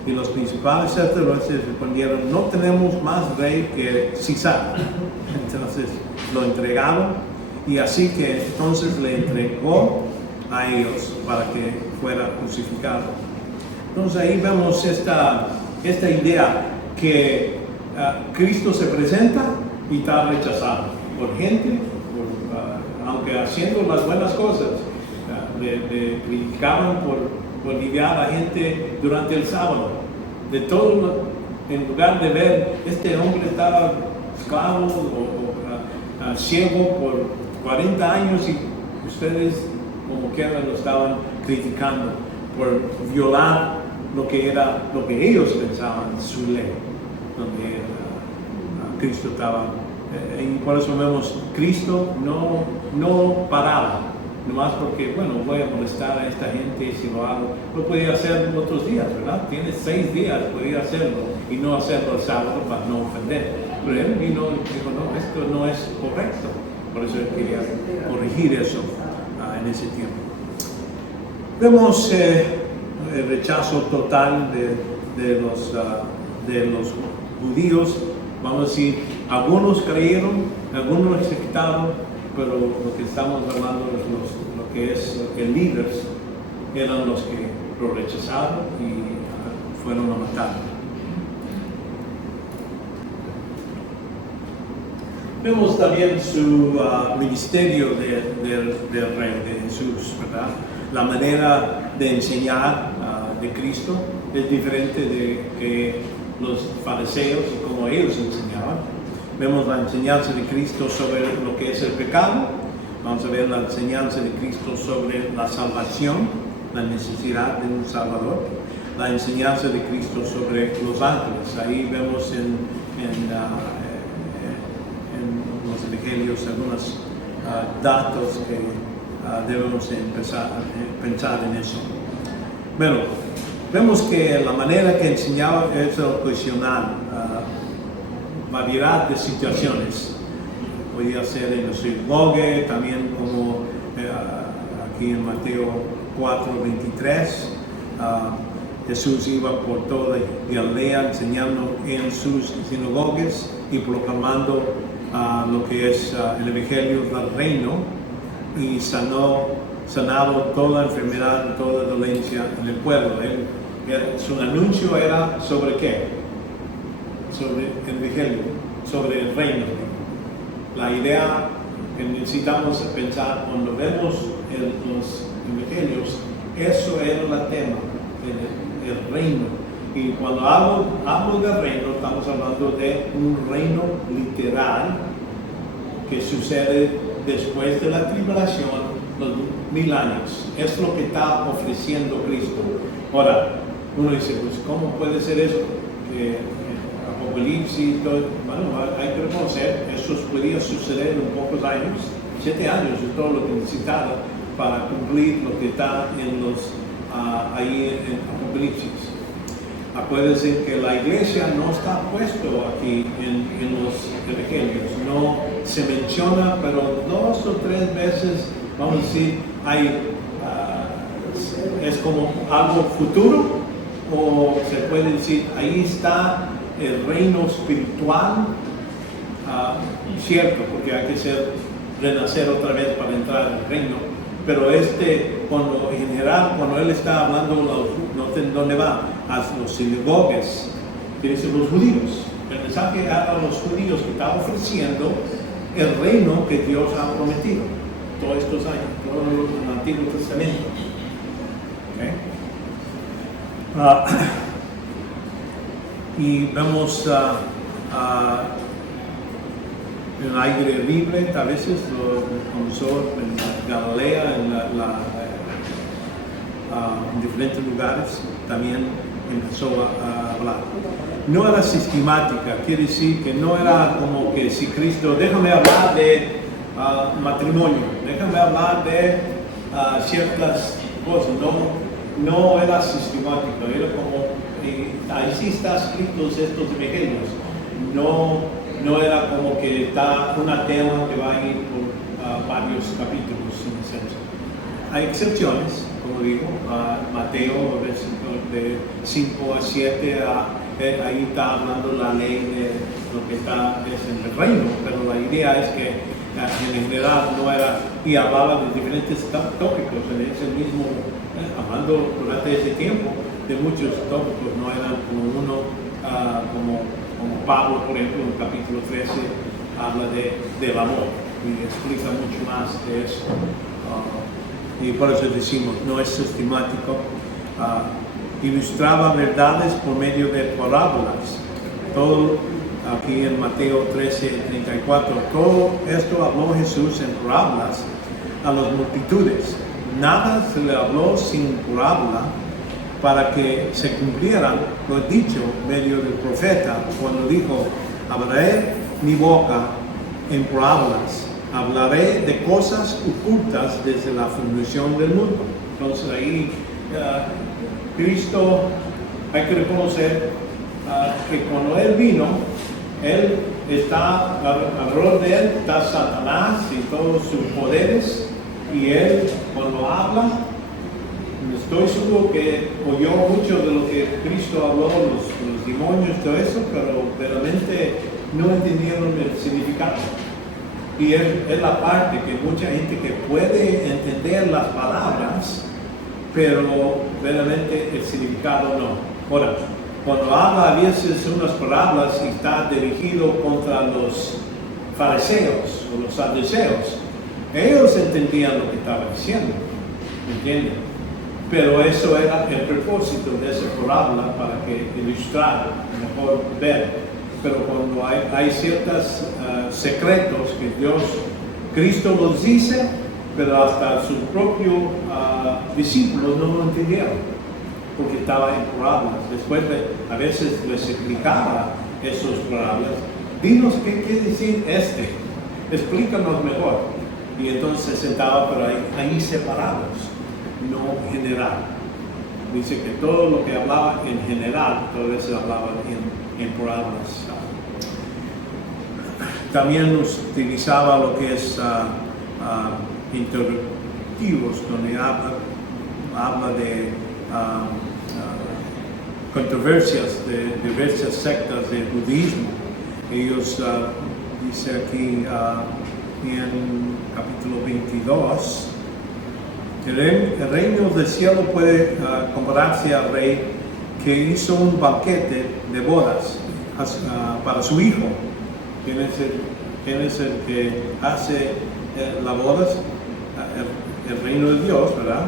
Y los principales sacerdotes respondieron: no tenemos más rey que César. Entonces lo entregaron, y así que entonces le entregó a ellos para que fuera crucificado. Entonces ahí vemos esta idea que Cristo se presenta y está rechazado por gente, aunque haciendo las buenas cosas. Le criticaban por lidiar a la gente durante el sábado. De todo, en lugar de ver, este hombre estaba esclavo o ciego por 40 años, y ustedes como quiera lo estaban criticando por violar lo que ellos pensaban, su ley, donde Cristo estaba. Y por eso vemos, Cristo no paraba. Nomás porque, bueno, voy a molestar a esta gente si lo hago. Lo podía hacer en otros días, ¿verdad? Tienes 6 días, podía hacerlo y no hacerlo el sábado para no ofender. Pero él vino y dijo: no, esto no es correcto. Por eso él quería corregir eso en ese tiempo. Vemos el rechazo total de los judíos. Vamos a decir, algunos creyeron, algunos aceptaron, pero lo que estamos hablando es lo que es el líderes eran los que lo rechazaron y fueron a matar. Vemos también su ministerio del rey, de Jesús, ¿verdad? La manera de enseñar de Cristo es diferente de que los fariseos y como ellos enseñaban. Vemos la enseñanza de Cristo sobre lo que es el pecado. Vamos a ver la enseñanza de Cristo sobre la salvación, la necesidad de un Salvador. La enseñanza de Cristo sobre los ángeles. Ahí vemos en los evangelios algunos datos que debemos empezar a pensar en eso. Bueno, vemos que la manera que enseñaba es ocasional. Variedad de situaciones. Podía ser en la sinagoga, también como aquí en Mateo 4:23. Jesús iba por toda Galilea enseñando en sus sinagogas y proclamando lo que es el evangelio del reino, y sanado toda enfermedad, toda dolencia en el pueblo. Su anuncio era ¿sobre qué? Sobre el evangelio, sobre el reino. La idea que necesitamos pensar cuando vemos los evangelios, eso era el tema, el reino. Y cuando hablo del reino, estamos hablando de un reino literal que sucede después de la tribulación, los 1000 años. Es lo que está ofreciendo Cristo. Ahora, uno dice, pues, ¿cómo puede ser eso? Apocalipsis, todo. Bueno, hay que reconocer, eso podía suceder en pocos años. 7 años es todo lo que necesitaba para cumplir lo que está en ahí en Apocalipsis. Acuérdense que la iglesia no está puesto aquí en los evangelios, no se menciona, pero 2 o 3 veces, vamos a decir, es como algo futuro, o se puede decir, ahí está el reino espiritual, cierto, porque hay que renacer otra vez para entrar al reino, pero cuando en general, cuando él está hablando, no sé dónde va, a los sinagogas, quiere decir los judíos, el mensaje a los judíos que está ofreciendo el reino que Dios ha prometido todos estos años, todo el Antiguo Testamento. Y vemos el aire libre, a veces lo comenzó en Galilea, en diferentes lugares, también empezó a hablar. No era sistemática, quiere decir que no era como que si Cristo, déjame hablar de matrimonio, déjame hablar de ciertas cosas, no era sistemático, era como, ahí sí está escritos estos evangelios, no era como que está una tema que va a ir por varios capítulos en ese senso. Hay excepciones, como digo, Mateo de 5 a 7, ahí está hablando la ley de lo que es en el reino, pero la idea es que en general no era, y hablaba de diferentes tópicos, en ese mismo, hablando durante ese tiempo de muchos tópicos, no eran como uno, como Pablo, por ejemplo, en el capítulo 13, habla del amor y explica mucho más de eso. Y por eso decimos, no es sistemático. Ilustraba verdades por medio de parábolas. Todo aquí en Mateo 13:34, todo esto habló Jesús en parábolas a las multitudes. Nada se le habló sin parábola, para que se cumpliera lo dicho medio del profeta cuando dijo: abriré mi boca en parábolas, hablaré de cosas ocultas desde la fundación del mundo. Entonces ahí Cristo, hay que reconocer que cuando Él vino, Él está, alrededor de Él está Satanás y todos sus poderes, y Él cuando habla, estoy seguro que oyó mucho de lo que Cristo habló, los demonios, todo eso, pero realmente no entendieron el significado. Y es la parte que mucha gente que puede entender las palabras, pero realmente el significado no. Ahora, cuando habla a veces unas palabras y está dirigido contra los fariseos o los saduceos, ellos entendían lo que estaba diciendo, ¿entienden? Pero eso era el propósito de esa parábola, para que ilustrar, mejor ver. Pero cuando hay ciertos secretos que Cristo los dice, pero hasta sus propios discípulos no lo entendieron, porque estaba en parábolas. Después a veces les explicaba esas parábolas. Dinos qué quiere decir explícanos mejor. Y entonces se sentaba, pero ahí separados, no general. Dice que todo lo que hablaba en general, todo eso hablaba en parábolas. También utilizaba lo que es introductivos, donde habla de controversias de diversas sectas del budismo. Ellos, dice aquí en capítulo 22, el reino del cielo puede compararse al rey que hizo un banquete de bodas para su hijo. ¿Quién es el que hace las bodas? El reino de Dios, ¿verdad?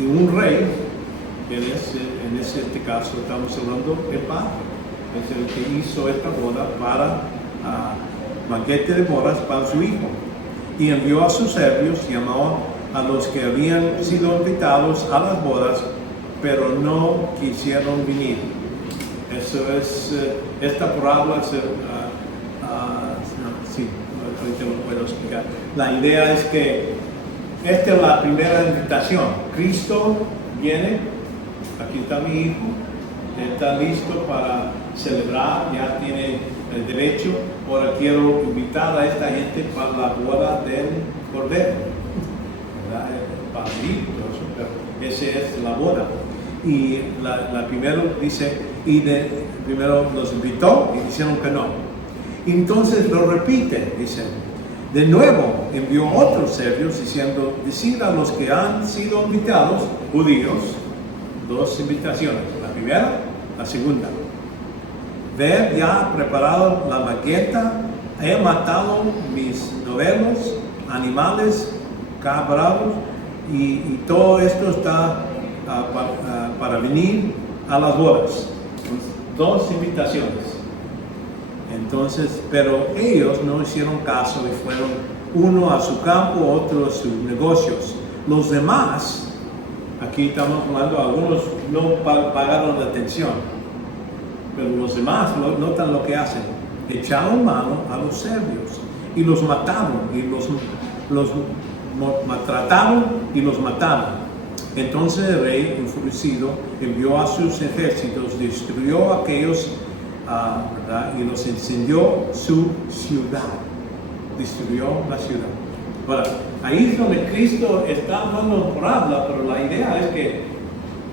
Y un rey, en este caso estamos hablando del Padre, es el que hizo esta boda banquete de bodas para su hijo. Y envió a sus siervos, llamó a los que habían sido invitados a las bodas, pero no quisieron venir. Eso es, esta parábola sí, ahorita lo puedo explicar. La idea es que esta es la primera invitación. Cristo viene, aquí está mi hijo, está listo para celebrar, ya tiene el derecho. Ahora quiero invitar a esta gente para la boda del Cordero, ¿verdad? Para vivir todo eso, pero esa es la boda. Y la primero dice, primero los invitó y dijeron que no. Y entonces lo repite, dice, de nuevo envió otros servos diciendo, decid a los que han sido invitados, judíos, 2 invitaciones, la primera, la segunda. Ver ya preparado la banqueta, he matado mis novelos, animales, cabros, y todo esto está para venir a las bodas. 2 invitaciones. Entonces, pero ellos no hicieron caso y fueron uno a su campo, otro a sus negocios. Los demás, aquí estamos hablando, algunos no pagaron atención, pero los demás notan lo que hacen. Echaron mano a los serbios y los mataron, y los maltrataron y los mataron. Entonces el rey, enfurecido, envió a sus ejércitos, destruyó a aquellos, ¿verdad? Y los incendió su ciudad. Destruyó la ciudad. Ahora, ahí es donde Cristo está hablando por habla, pero la idea es que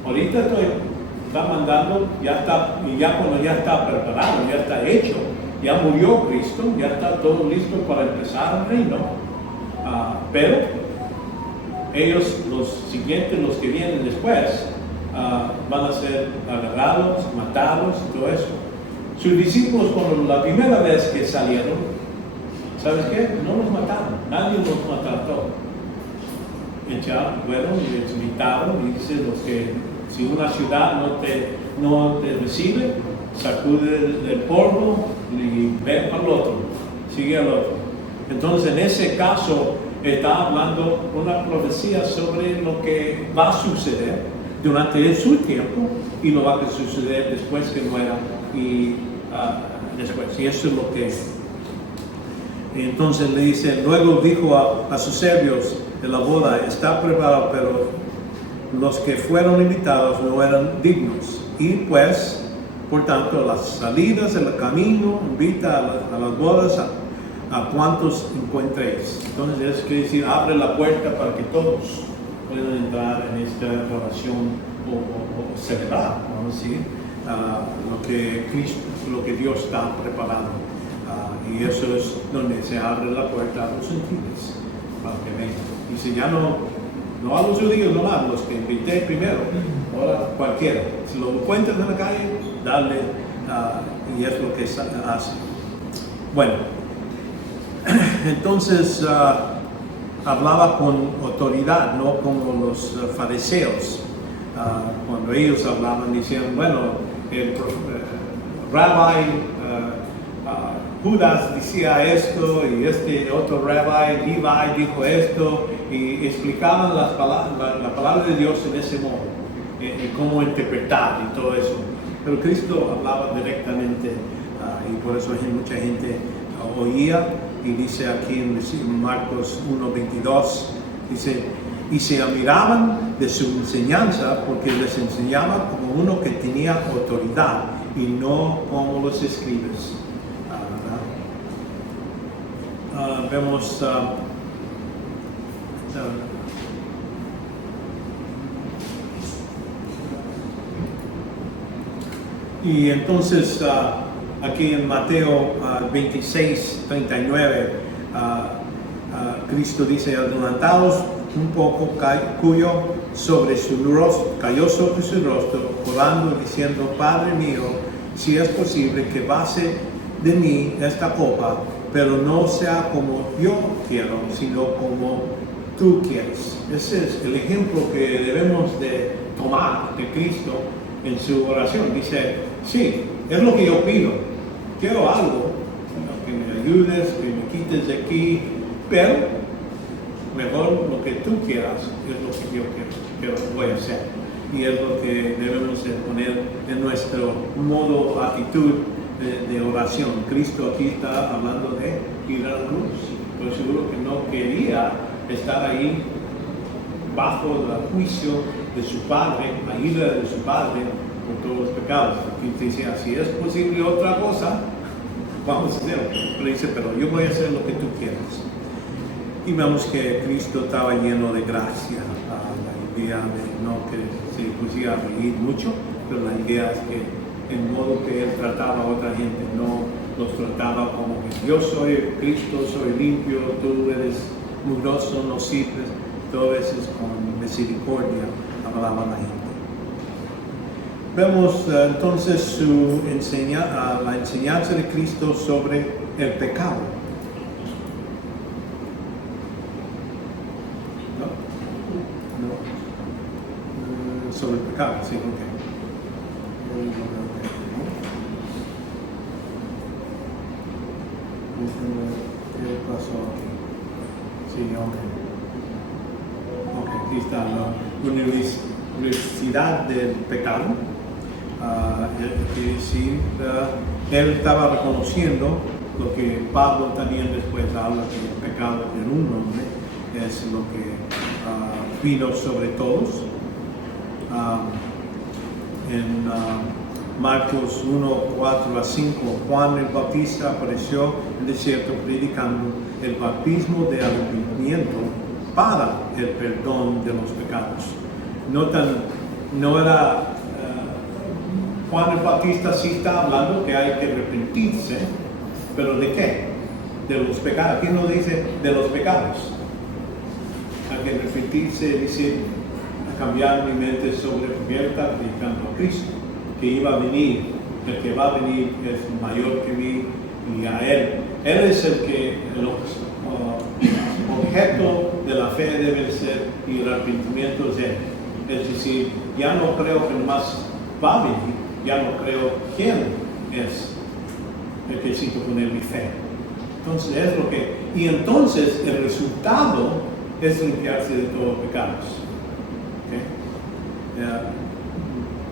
ahorita está mandando, ya está, y ya cuando ya está preparado, ya está hecho, ya murió Cristo, ya está todo listo para empezar el reino. Pero ellos, los siguientes, los que vienen después, van a ser agarrados, matados, todo eso. Sus discípulos, cuando la primera vez que salieron, ¿sabes qué? No los mataron, nadie los maltrató. Bueno, les invitaron, y dice los que, si una ciudad no te recibe, sacude el polvo y ven para el otro, sigue al otro. Entonces, en ese caso, está hablando una profecía sobre lo que va a suceder durante su tiempo y lo va a suceder después que muera y después. Y eso es lo que es. Entonces le dice, luego dijo a sus servos de la boda, está preparado, pero los que fueron invitados no eran dignos. Y pues, por tanto, las salidas del camino invita a las bodas a cuantos encuentréis. Entonces es decir, abre la puerta para que todos puedan entrar en esta oración o celebrar, vamos a decir, lo que Dios está preparando. Y eso es donde se abre la puerta a los gentiles para que vengan. Dice, ya no a los judíos nomás, los que invité primero, ahora cualquiera. Si lo encuentran en la calle, dale, y es lo que hace. Bueno, entonces hablaba con autoridad, no como los fariseos. Cuando ellos hablaban, decían, bueno, el rabbi Judas decía esto, y este otro rabbi, Levi, dijo esto, y explicaban la palabra de Dios en ese modo, cómo interpretar y todo eso. Pero Cristo hablaba directamente, y por eso mucha gente oía. Y dice aquí en Marcos 1:22, dice, y se admiraban de su enseñanza porque les enseñaba como uno que tenía autoridad y no como los escribas. Vemos y entonces aquí en Mateo 26:39, Cristo dice, adelantaos un poco, cayó sobre su rostro, orando y diciendo, Padre mío, si es posible que pase de mí esta copa, pero no sea como yo quiero, sino como tú quieres. Ese es el ejemplo que debemos de tomar de Cristo en su oración. Dice, sí, es lo que yo pido, quiero algo, que me ayudes, que me quites de aquí, pero mejor lo que tú quieras es lo que yo quiero, voy a hacer. Y es lo que debemos de poner en nuestro modo, actitud de oración. Cristo aquí está hablando de ir a la cruz. Estoy seguro que no quería estar ahí bajo el juicio de su padre, la ira de su padre por todos los pecados. Y dice, si es posible otra cosa, vamos a hacerlo. Pero dice, pero yo voy a hacer lo que tú quieras. Y vemos que Cristo estaba lleno de gracia. La idea de no que se pusiera a reír mucho, pero la idea es que el modo que él trataba a otra gente no los trataba como que yo soy Cristo, soy limpio, tú eres mugroso, no sirves. Todo eso es con misericordia hablaba a la gente. Vemos entonces la enseñanza de Cristo sobre el pecado. Sobre el pecado, sí, ok. ¿Qué pasó aquí? Sí, ok, aquí está la universidad del pecado. Él estaba reconociendo lo que Pablo también después habla que el pecado en un hombre es lo que vino sobre todos. En Marcos 1, 4 a 5, Juan el Bautista apareció en el desierto predicando el bautismo de arrepentimiento para el perdón de los pecados. No era Juan el Bautista sí está hablando que hay que arrepentirse, pero ¿de qué? De los pecados. Aquí no dice de los pecados. Hay que arrepentirse, dice, a cambiar mi mente sobre abierta predicando a Cristo, que iba a venir. El que va a venir es mayor que mí y a Él. Él es el objeto de la fe debe ser y el arrepentimiento es Él. Es decir, ya no creo que más va a venir, ya no creo quién es el que necesito poner mi fe. Entonces es lo que, y entonces el resultado es limpiarse de todos los pecados. ¿Okay?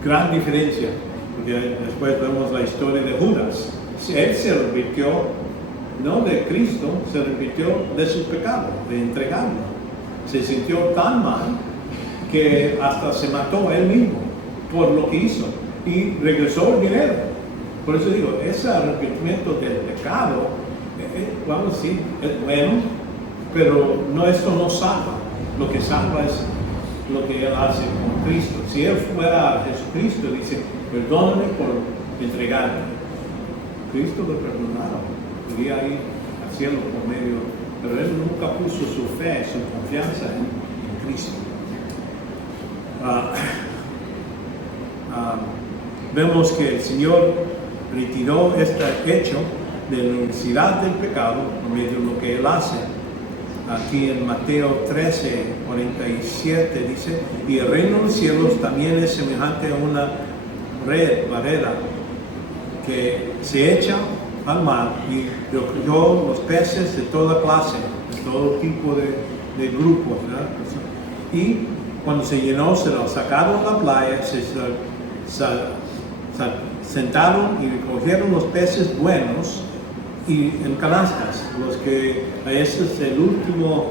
Gran diferencia, porque después vemos la historia de Judas. Él se arrepintió, no de Cristo, se arrepintió de sus pecados, de entregarlo. Se sintió tan mal que hasta se mató él mismo por lo que hizo y regresó el dinero. Por eso digo, ese arrepentimiento del pecado, vamos a decir, es bueno, pero esto no salva. Lo que salva es lo que Él hace con Cristo. Si Él fuera Jesucristo, dice, perdóname por entregarte. Cristo lo perdonaron, podía ir al cielo por medio, pero Él nunca puso su fe, su confianza en Cristo. Vemos que el Señor retiró este hecho de la necesidad del pecado por medio de lo que Él hace. Aquí en Mateo 13, 47 dice, y el reino de los cielos también es semejante a una barrera que se echa al mar y recogió los peces de toda clase, de todo tipo de grupos, ¿verdad? Y cuando se llenó, se lo sacaron a la playa, se sentaron y recogieron los peces buenos y en canastas, ese es el último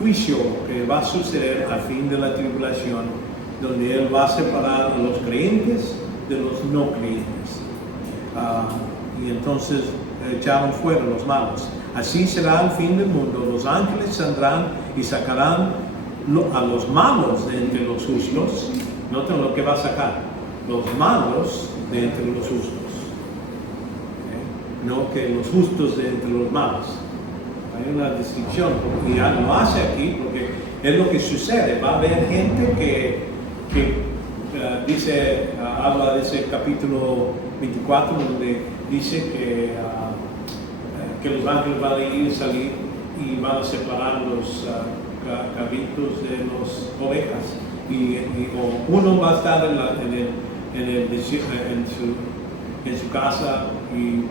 juicio que va a suceder al fin de la tribulación, donde Él va a separar a los creyentes de los no creyentes. Y entonces echaron fuera los malos. Así será el fin del mundo. Los ángeles saldrán y sacarán a los malos de entre los justos. Noten lo que va a sacar. Los malos de entre los justos. No que los justos de entre los malos. Hay una distinción, y ya lo hace aquí, porque es lo que sucede. Va a haber gente que dice, habla de ese capítulo 24, donde dice que los ángeles van a ir y salir y van a separar los cabritos de las ovejas. O uno va a estar en su casa y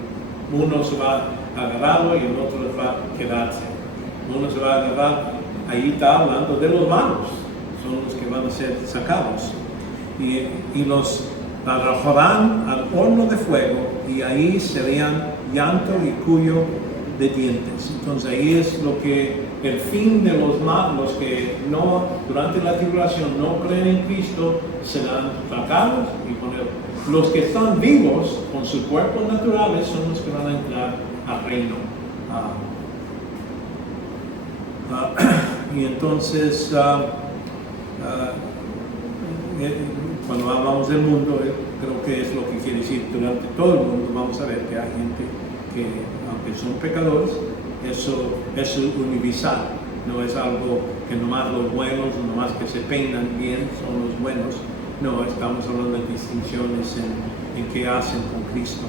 uno se va a agarrarlo y el otro va a quedarse. Uno se va a agarrar, ahí está hablando de los malos, son los que van a ser sacados. Y los arrojarán al horno de fuego y ahí serían llanto y cuello de dientes. Entonces ahí es lo que el fin de los que no, durante la tribulación no creen en Cristo, serán sacados y poner. Los que están vivos con sus cuerpos naturales son los que van a entrar al reino. Y entonces, cuando hablamos del mundo, creo que es lo que quiere decir durante todo el mundo. Vamos a ver que hay gente que, aunque son pecadores, eso es universal. No es algo que nomás los buenos, nomás que se peinan bien, son los buenos. No, estamos hablando de distinciones en qué hacen con Cristo.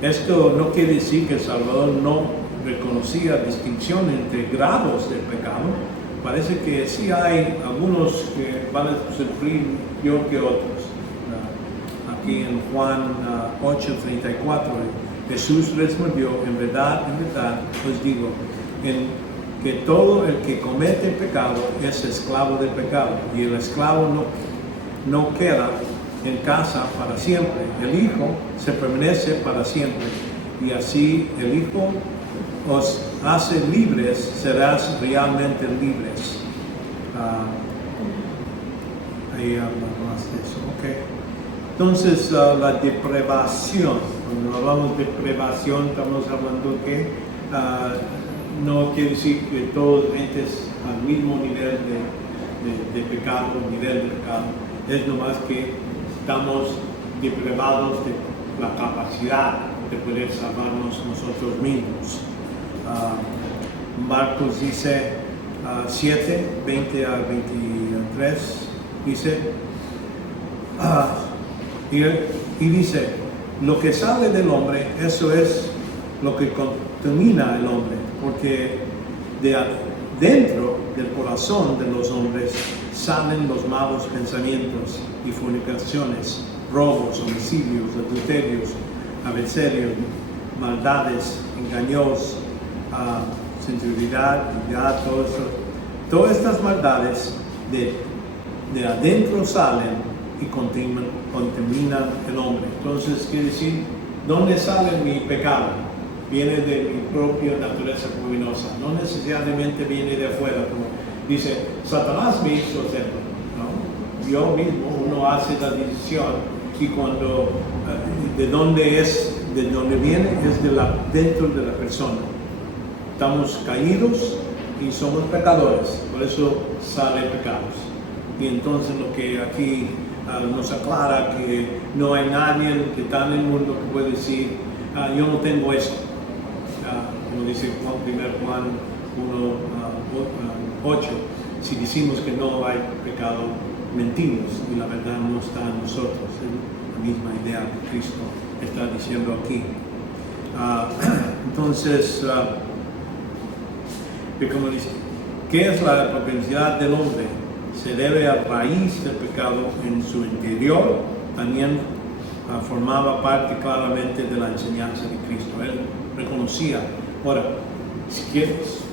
Esto no quiere decir que el Salvador no reconocía distinción entre grados del pecado. Parece que sí hay algunos que van a sufrir peor que otros. Aquí en Juan 8:34, Jesús respondió, en verdad os digo, que todo el que comete pecado es esclavo del pecado, y el esclavo no queda en casa para siempre. El Hijo se permanece para siempre, y así el Hijo os hace libres, serás realmente libres. Ahí habla más de eso. Okay. Entonces, la depravación. Cuando hablamos de depravación, estamos hablando que no quiere decir que todos entres al mismo nivel de pecado, nivel de pecado. Es nomás que estamos depravados de la capacidad de poder salvarnos nosotros mismos. Marcos dice 7, 20 a 23, dice, y dice, lo que sale del hombre, eso es lo que contamina al hombre, porque de dentro del corazón de los hombres salen los malos pensamientos y fornicaciones, robos, homicidios, adulterios, adversarios, maldades, engaños, sensibilidad, todo eso. Todas estas maldades de adentro salen y contaminan el hombre. Entonces, quiere decir, ¿dónde sale mi pecado? Viene de mi propia naturaleza pecaminosa, no necesariamente viene de afuera, como dice, Satanás me hizo hacerlo, ¿no? Yo mismo, uno hace la decisión, y cuando, de dónde viene, es dentro de la persona. Estamos caídos y somos pecadores, por eso salen pecados. Y entonces lo que aquí nos aclara que no hay nadie que está en el mundo que puede decir, yo no tengo esto. Como dice 1 Juan 1:8, si decimos que no hay pecado, mentimos y la verdad no está en nosotros. Es la misma idea que Cristo está diciendo aquí. Entonces, como dice, ¿qué es la propensidad del hombre? Se debe a raíz del pecado en su interior, también formaba parte claramente de la enseñanza de Cristo. Él reconocía. Ahora,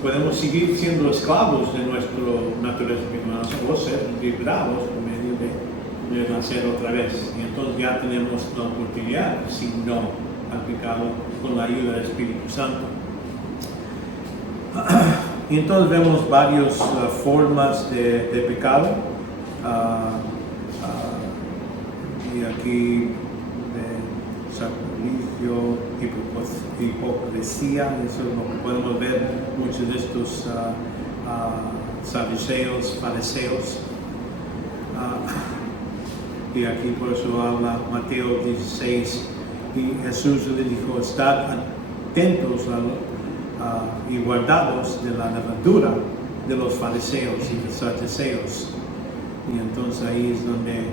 podemos seguir siendo esclavos de nuestra naturaleza pecaminosa o ser liberados por medio de nacer otra vez. Y entonces ya tenemos la oportunidad, si no al pecado, con la ayuda del Espíritu Santo. Y entonces vemos varias formas de pecado. Y aquí sacrilegio, hipocresía, eso es lo que podemos ver muchos de estos saduceos, fariseos. Y aquí por eso habla Mateo 16, y Jesús le dijo, estad atentos y guardados de la levadura de los fariseos y de saduceos. Y entonces ahí es donde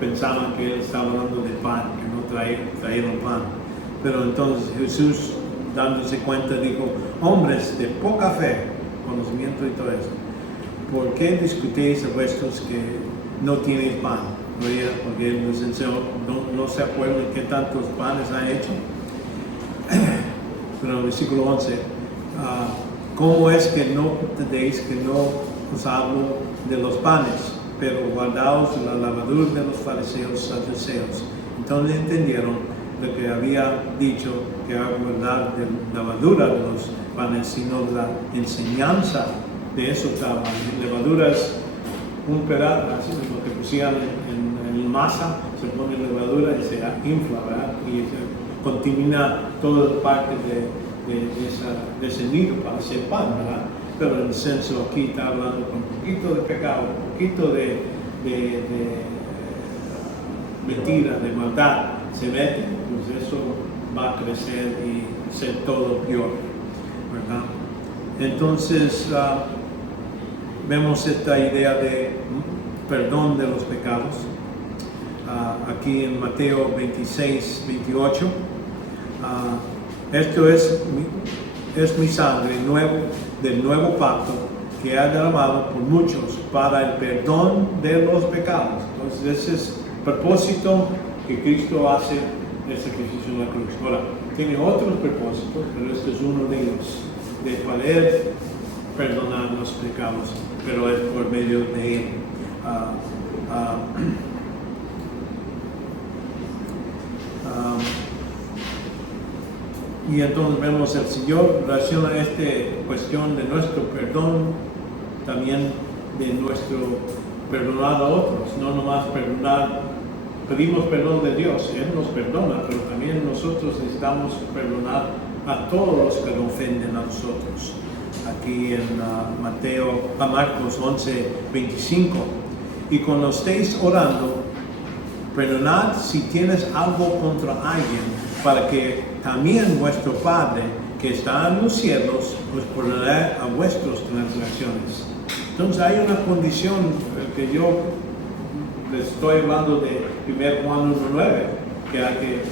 pensaban que él estaba hablando de pan, que no trajeron pan. Pero entonces Jesús, dándose cuenta, dijo, hombres de poca fe, conocimiento y todo eso, ¿por qué discutéis a vuestros que no tienen pan? Porque él nos enseñó, no se acuerdan qué tantos panes han hecho. Pero en el versículo 11, ¿cómo es que no entendéis que no os hablo de los panes, pero guardaos de la levadura de los fariseos saduceos? Entonces entendieron lo que había dicho que haga verdad de levadura de los panes, sino la enseñanza de eso. Levadura es un pedazo, así lo que pusieran en masa, se pone levadura y se infla, ¿verdad? Y se contamina toda parte de ese nido para hacer pan, ¿verdad? Pero en el censo aquí está hablando con un poquito de pecado, un poquito de mentira, de maldad, se mete, pues eso va a crecer y ser todo peor, ¿verdad? Entonces, vemos esta idea de perdón de los pecados. Aquí en Mateo 26, 28. Esto es mi sangre del nuevo pacto que ha derramado por muchos para el perdón de los pecados. Entonces ese es el propósito que Cristo hace el sacrificio en la cruz. Ahora, tiene otros propósitos, pero este es uno de ellos, de poder perdonar los pecados, pero es por medio de Él. Y entonces vemos el Señor relaciona esta cuestión de nuestro perdón, también de nuestro perdonar a otros, no nomás perdonar, pedimos perdón de Dios, Él nos perdona, pero también nosotros necesitamos perdonar a todos los que nos ofenden a nosotros. Aquí en Marcos 11, 25. Y cuando estéis orando, perdonad si tienes algo contra alguien, para que también vuestro Padre que está en los cielos os perdonará a vuestras transgresiones. Entonces hay una condición que yo les estoy hablando de 1 Juan 1:9, que hay que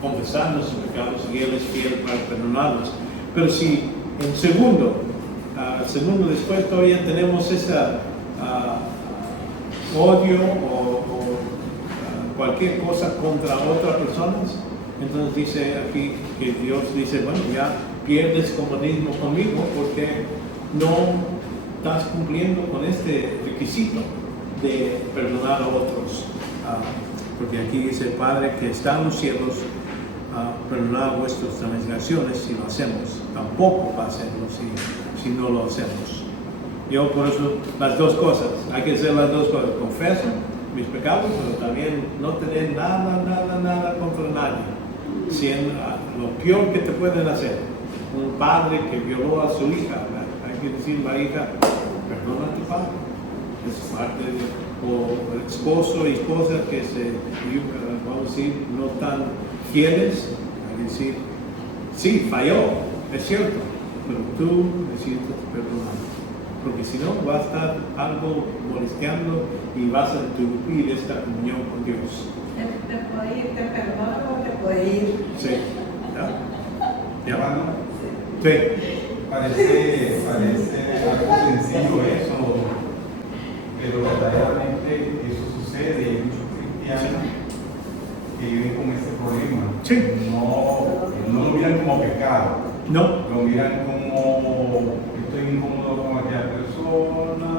confesar nuestros pecados y Él es fiel para perdonarlos. Pero si en segundo después todavía tenemos ese odio o cualquier cosa contra otras personas, entonces dice aquí que Dios dice, bueno, ya pierdes comunismo conmigo porque no estás cumpliendo con este requisito de perdonar a otros. Porque aquí dice, Padre que está en los cielos, perdonar vuestras transgresiones si lo hacemos. Tampoco va a hacerlo si no lo hacemos. Yo por eso, las dos cosas, hay que hacer las dos cosas. Confeso mis pecados, pero también no tener nada contra nadie. Lo peor que te pueden hacer, un padre que violó a su hija, hay que decir, la hija, perdona a tu padre. Es parte o esposo y esposa que vamos a decir, no tan fieles, hay que decir, sí, falló, es cierto, pero tú necesitas perdonar. Porque si no, va a estar algo molestando y vas a interrumpir esta comunión con Dios. Te puede ir, te perdono o te puede ir. Sí. ¿Ya? Sí. Sí. Parece algo sencillo eso, pero verdaderamente eso sucede. Hay muchos cristianos que viven con ese problema. Sí. No lo miran como pecado. No. Lo miran como estoy incómodo con aquella persona,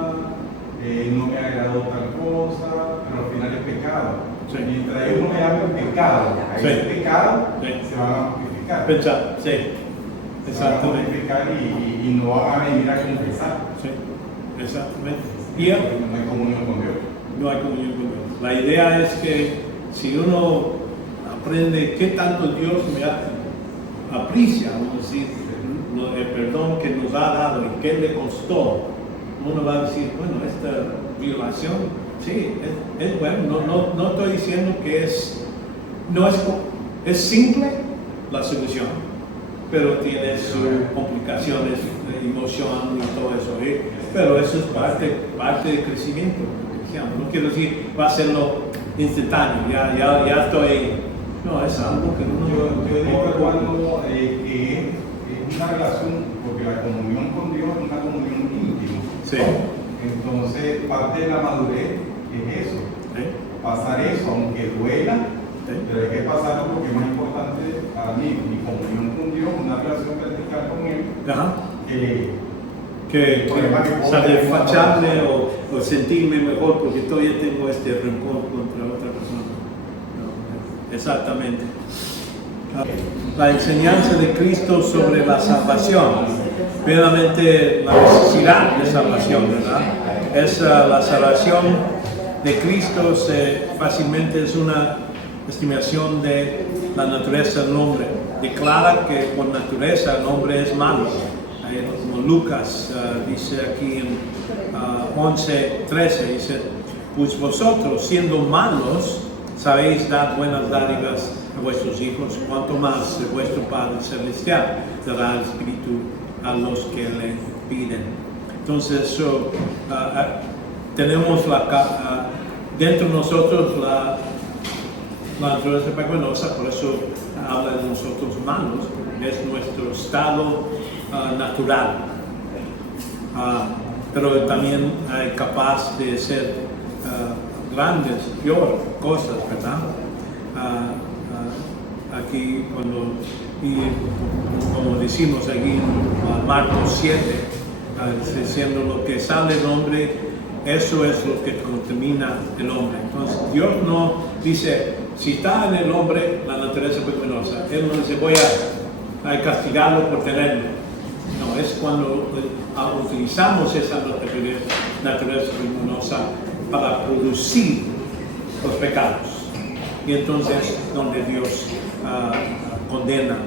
no me agradó tal cosa, pero al final es pecado. Sí. Mientras ellos no le hagan pecado, a Sí. ese pecado Sí. se van a purificar. Pensar, sí. Se van a Exactamente. purificar y no van a venir a confesar. Sí. Exactamente. Y No hay comunión con Dios. no hay comunión con Dios. La idea es que si uno aprende qué tanto Dios me aprecia, vamos a decir, el perdón que nos ha dado y qué le costó, uno va a decir, bueno, esta violación, sí, es bueno, no estoy diciendo que es simple la solución, pero tiene sus complicaciones, emoción y todo eso, pero eso es parte del crecimiento. No quiero decir, va a serlo instantáneo, ya estoy, no, es algo que uno... Yo digo, hermano, que es una relación, porque la comunión con Dios es una comunión íntima. Sí. Entonces, parte de la madurez es eso. ¿Sí? Pasar eso, aunque duela, Sí. pero hay que pasarlo porque es más importante para mí, mi comunión con Dios, una relación vertical con Él, Ajá. que satisfacharme o sentirme mejor porque todavía tengo este rencor contra otra persona. No, exactamente. La enseñanza de Cristo sobre la salvación, primeramente la necesidad de salvación, ¿verdad? La salvación de Cristo fácilmente es una estimación de la naturaleza del hombre. Declara que por naturaleza el hombre es malo. Como Lucas dice aquí en 11:13, dice, pues vosotros siendo malos sabéis dar buenas dádivas a vuestros hijos, cuanto más vuestro Padre Celestial dará el Espíritu a los que le piden. Entonces, tenemos dentro de nosotros la naturaleza pecaminosa, por eso habla de nosotros malos, es nuestro estado natural. Pero también capaz de ser grandes, peor cosas, ¿verdad? Aquí como decimos aquí en Marcos 7, diciendo lo que sale del hombre, eso es lo que contamina el hombre. Entonces Dios no dice, si está en el hombre la naturaleza pecaminosa, Él no dice voy a castigarlo por tenerlo. No, es cuando utilizamos esa naturaleza pecaminosa para producir los pecados. Y entonces donde Dios condena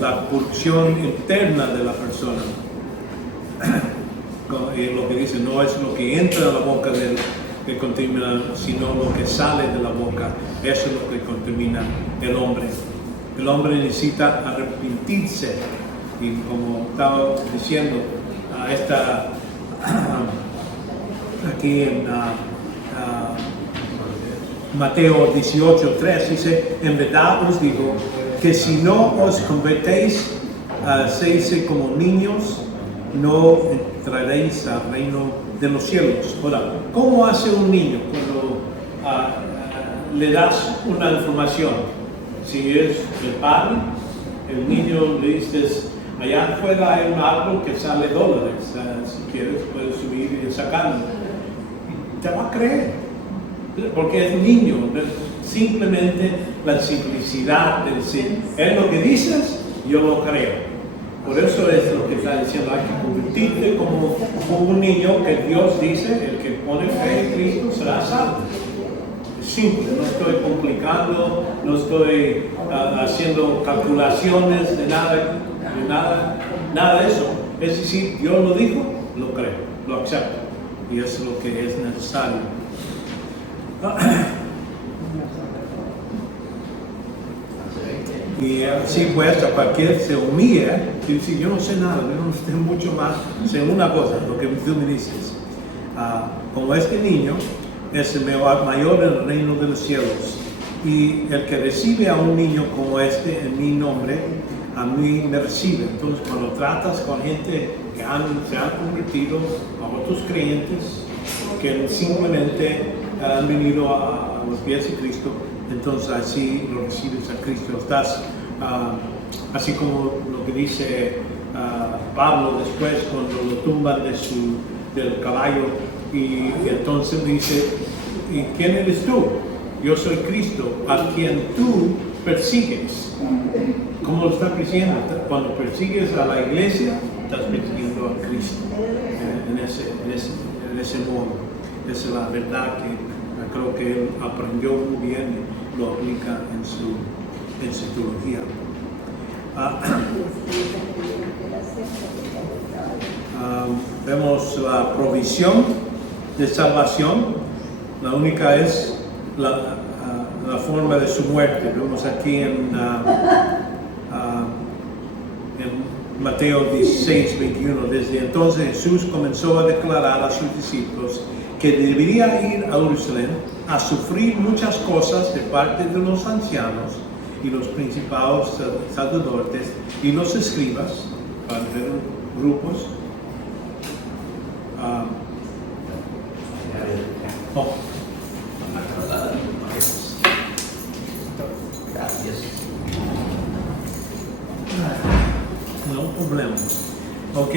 la pulsión interna de la persona. Lo que dice no es lo que entra a la boca que contamina, sino lo que sale de la boca. Eso es lo que contamina el hombre. El hombre necesita arrepentirse. Y como estaba diciendo, aquí en Mateo 18:3 dice, en verdad os digo que si no os convertéis, seis como niños, no entraréis al reino de los cielos. Ahora, ¿cómo hace un niño cuando le das una información? Si es el padre, el niño le dices, allá afuera hay un árbol que sale $, si quieres puedes subir y sacarlo. Te va a creer, porque es niño. Simplemente la simplicidad de decir, es lo que dices, yo lo creo. Por eso es lo que está diciendo, hay que convertirte como un niño que Dios dice, el que pone fe en Cristo será salvo. Es simple, no estoy complicando, no estoy haciendo calculaciones de nada de eso. Es decir, Dios lo dijo, lo creo, lo acepto. Y eso es lo que es necesario. Y así pues, a cualquier se humilla y dice, yo no sé nada, yo no sé mucho más, sé una cosa, lo que tú me dices. Como este niño es el mayor en el reino de los cielos, y el que recibe a un niño como este en mi nombre, a mí me recibe. Entonces cuando tratas con gente que se han convertido a otros creyentes, que simplemente han venido a los pies de Cristo, entonces así lo recibes a Cristo. Estás así como lo que dice Pablo después cuando lo tumban del caballo, y entonces dice, ¿y quién eres tú? Yo soy Cristo, a quien tú persigues. ¿Cómo lo estás persiguiendo? Cuando persigues a la iglesia, estás persiguiendo a Cristo en ese modo. Esa es la verdad que creo que él aprendió muy bien y lo aplica en su teología. Vemos la provisión de salvación. La única es la forma de su muerte. Vemos aquí en Mateo 16:21. Desde entonces Jesús comenzó a declarar a sus discípulos que debería ir a Jerusalén a sufrir muchas cosas de parte de los ancianos y los principales sacerdotes y los escribas, para ver grupos. Gracias. No problema. Ok.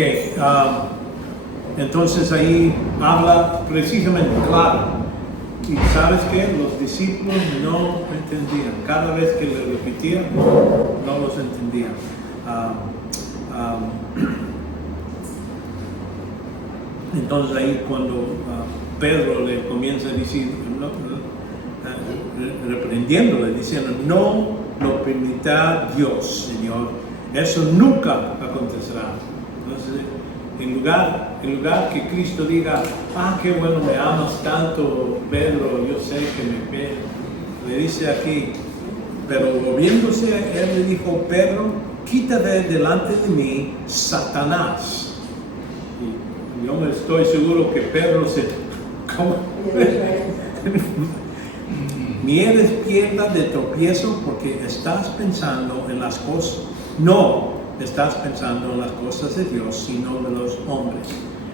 Entonces ahí habla precisamente, claro, Y sabes que los discípulos no entendían. Cada vez que le repetían, no los entendían. Entonces ahí cuando Pedro le comienza a decir, reprendiéndole, diciendo, no lo permitirá Dios, Señor, eso nunca acontecerá. Entonces, en lugar que Cristo diga, qué bueno, me amas tanto, Pedro, yo sé que me dice aquí, pero volviéndose, él le dijo, Pedro, quítate delante de mí, Satanás. Y yo me estoy seguro que Pedro se... ¿Cómo? Ni eres piedra de tropiezo porque estás pensando en las cosas, no estás pensando en las cosas de Dios, sino de los hombres.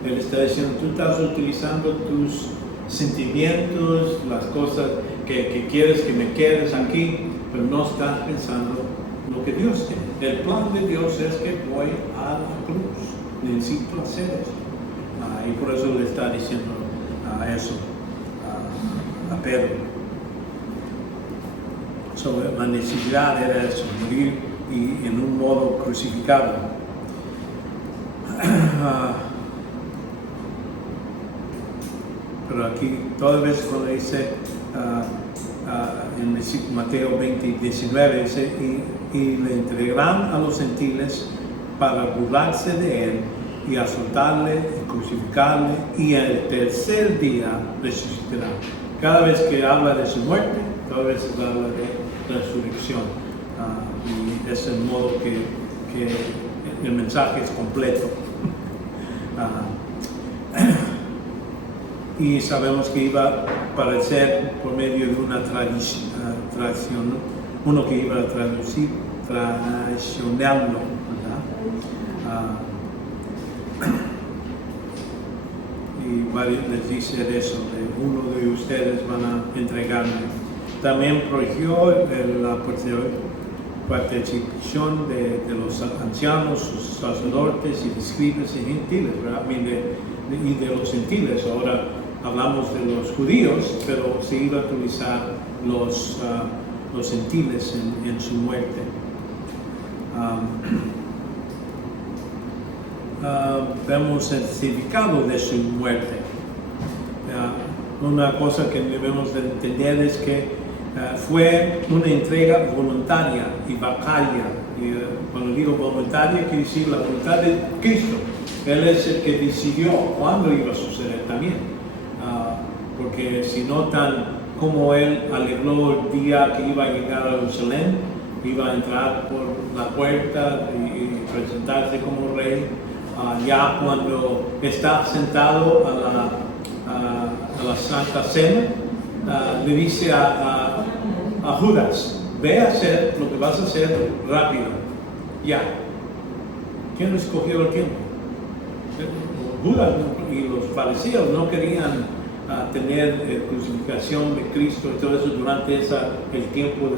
Él está diciendo, tú estás utilizando tus sentimientos, las cosas que quieres que me quedes aquí, pero no estás pensando lo que Dios tiene. El plan de Dios es que voy a la cruz, necesito hacer eso. Y por eso le está diciendo eso a Pedro. La necesidad era eso, morir y en un modo crucificado. Pero aquí, toda vez cuando dice en Mateo 20, 19, dice, y le entregarán a los gentiles para burlarse de él y azotarle y crucificarle, y el tercer día resucitará. Cada vez que habla de su muerte, cada vez que habla de resurrección, y es el modo que el mensaje es completo. Y sabemos que iba a aparecer por medio de una tradición, uno que iba a traicionarlo, ¿verdad? Y les dice eso, de uno de ustedes van a entregarme. También prohibió la participación de los ancianos, los sacerdotes y escribas y gentiles, ¿verdad? Y de los gentiles. Ahora hablamos de los judíos, pero se iba a utilizar los gentiles en su muerte. Vemos el significado de su muerte. Una cosa que debemos de entender es que fue una entrega voluntaria y vacaria. Y cuando digo voluntaria, quiere decir la voluntad de Cristo. Él es el que decidió cuándo iba a suceder también. Porque si no, tan como él alegró el día que iba a llegar a Jerusalén, iba a entrar por la puerta y presentarse como rey, ya cuando está sentado a la Santa Cena, le dice a Judas, ve a hacer lo que vas a hacer rápido, ya. ¿Quién escogió el tiempo? Judas y los fariseos no querían tener crucificación de Cristo y todo eso durante el tiempo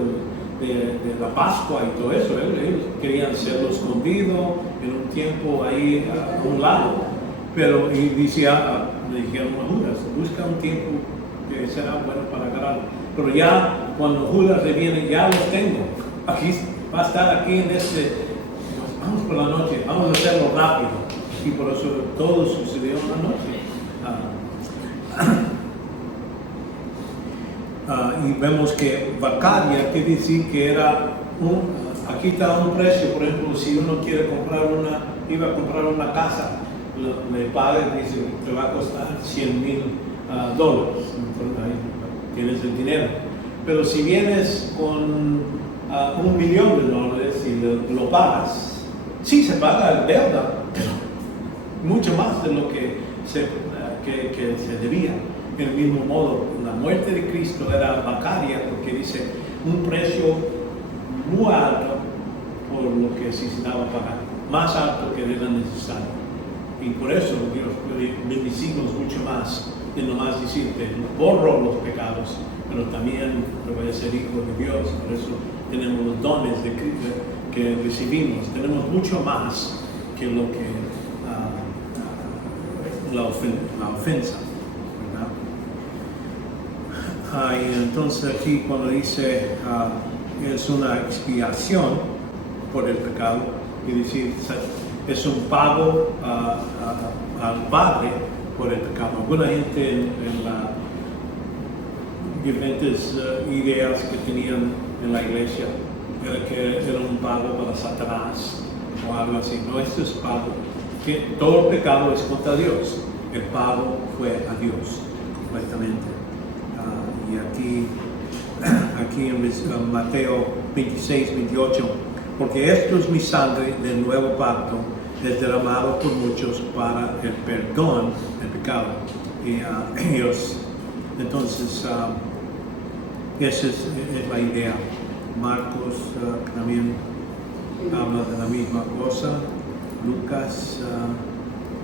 de la Pascua y todo eso. Ellos querían serlo escondido en un tiempo ahí a un lado. Pero y decía, le dijeron a Judas, busca un tiempo que será bueno para agarrarlo. Pero ya cuando Judas le viene, ya los tengo. Aquí va a estar aquí en vamos por la noche, vamos a hacerlo rápido. Y por eso todo sucedió en la noche. Y vemos que vacaria quiere decir que era aquí está un precio. Por ejemplo, si uno quiere iba a comprar una casa, le paga y dice, te va a costar $100,000. Tienes el dinero. Pero si vienes con $1 millón y lo pagas, sí se paga el deuda, pero mucho más de lo que se debía. Del mismo modo, la muerte de Cristo era vacaria porque dice un precio muy alto por lo que necesitaba pagar, más alto que era necesario. Y por eso Dios puede bendecirnos mucho más de nomás decirte, borro los pecados, pero también voy a ser hijo de Dios. Por eso tenemos los dones de Cristo que recibimos. Tenemos mucho más que lo que la ofensa. Y entonces aquí cuando dice es una expiación por el pecado, y decir es un pago al Padre por el pecado. Alguna gente en las diferentes ideas que tenían en la iglesia era que era un pago para Satanás o algo así. No, esto es pago. Que todo el pecado es contra Dios. El pago fue a Dios completamente. Y aquí en Mateo 26, 28, porque esto es mi sangre del nuevo pacto, es derramado por muchos para el perdón del pecado. Y ellos, entonces, esa es la idea. Marcos también habla de la misma cosa. Lucas,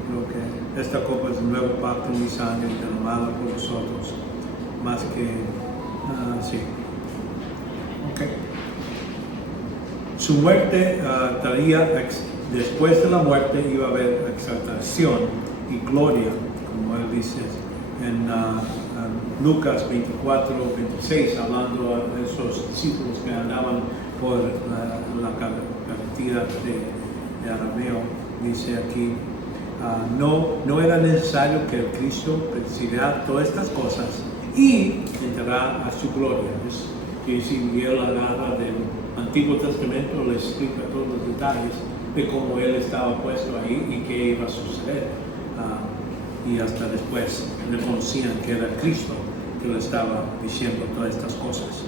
creo que esta copa es el nuevo pacto en mi sangre derramada por vosotros. Más que, sí. Okay. Su muerte traía, después de la muerte iba a haber exaltación y gloria, como él dice en Lucas 24, 26, hablando de esos discípulos que andaban por la carretera de Arameo, dice aquí, no era necesario que el Cristo padeciera todas estas cosas y entrará a su gloria. Que si él agarra del Antiguo Testamento, le explica todos los detalles de cómo él estaba puesto ahí y qué iba a suceder. Y hasta después reconocían que era Cristo que le estaba diciendo todas estas cosas.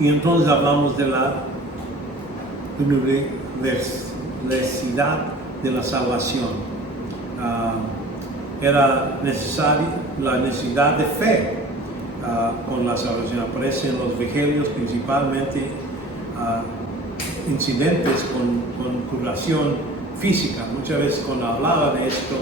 Y entonces hablamos de la universalidad de la salvación. Era necesaria la necesidad de fe con la salvación. Aparece en los evangelios principalmente incidentes con curación física. Muchas veces cuando hablaba de esto,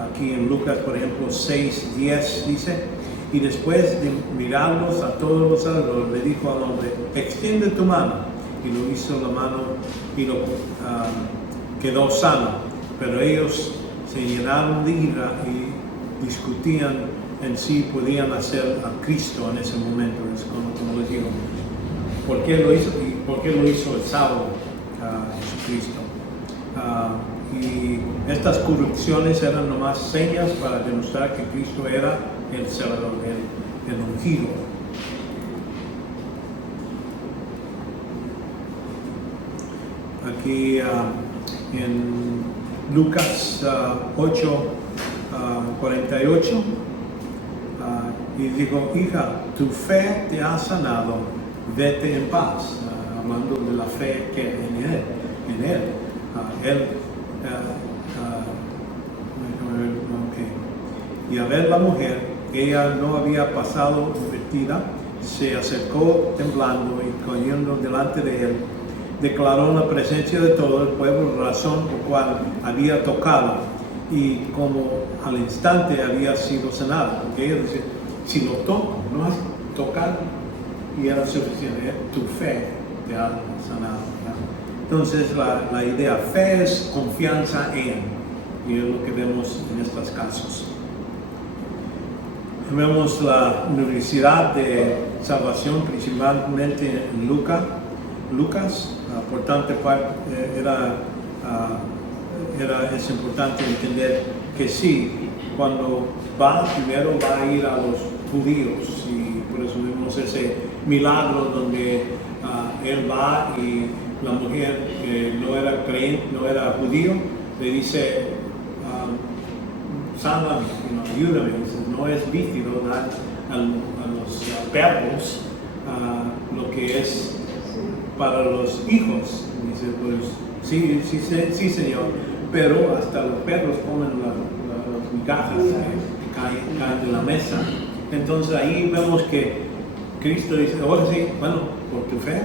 aquí en Lucas, por ejemplo, 6:10 dice, y después de mirarlos a todos los alrededor, le dijo al hombre, extiende tu mano. Y lo hizo la mano y lo quedó sano. Pero ellos se llenaron de ira y discutían en sí podían hacer a Cristo en ese momento. Es como les digo, ¿por qué lo hizo? ¿Y por qué lo hizo el sábado Jesucristo? Y estas corrupciones eran nomás señas para demostrar que Cristo era el Salvador, el ungido. Aquí en Lucas 8:48 y dijo, hija, tu fe te ha sanado, vete en paz. Hablando de la fe que en él. Y a ver la mujer, ella no había pasado vestida, se acercó temblando y cayendo delante de él, declaró en la presencia de todo el pueblo la razón por cual había tocado y como al instante había sido sanado. Porque ella dice, si lo toco, no has tocado y era suficiente, tu fe te ha sanado. Entonces la idea, fe es confianza en, y es lo que vemos en estos casos. Vemos la universidad de salvación principalmente en Lucas. Por tanto, es importante entender que sí, cuando primero va a ir a los judíos, y por eso vemos ese milagro donde él va y la mujer que no era creyente, no era judío, le dice, sálvame, ayúdame. Dice, no es lícito dar a los perros lo que es para los hijos. Dice, pues sí señor, pero hasta los perros comen las migajas que caen de la mesa. Entonces ahí vemos que Cristo dice, ahora sí, bueno, por tu fe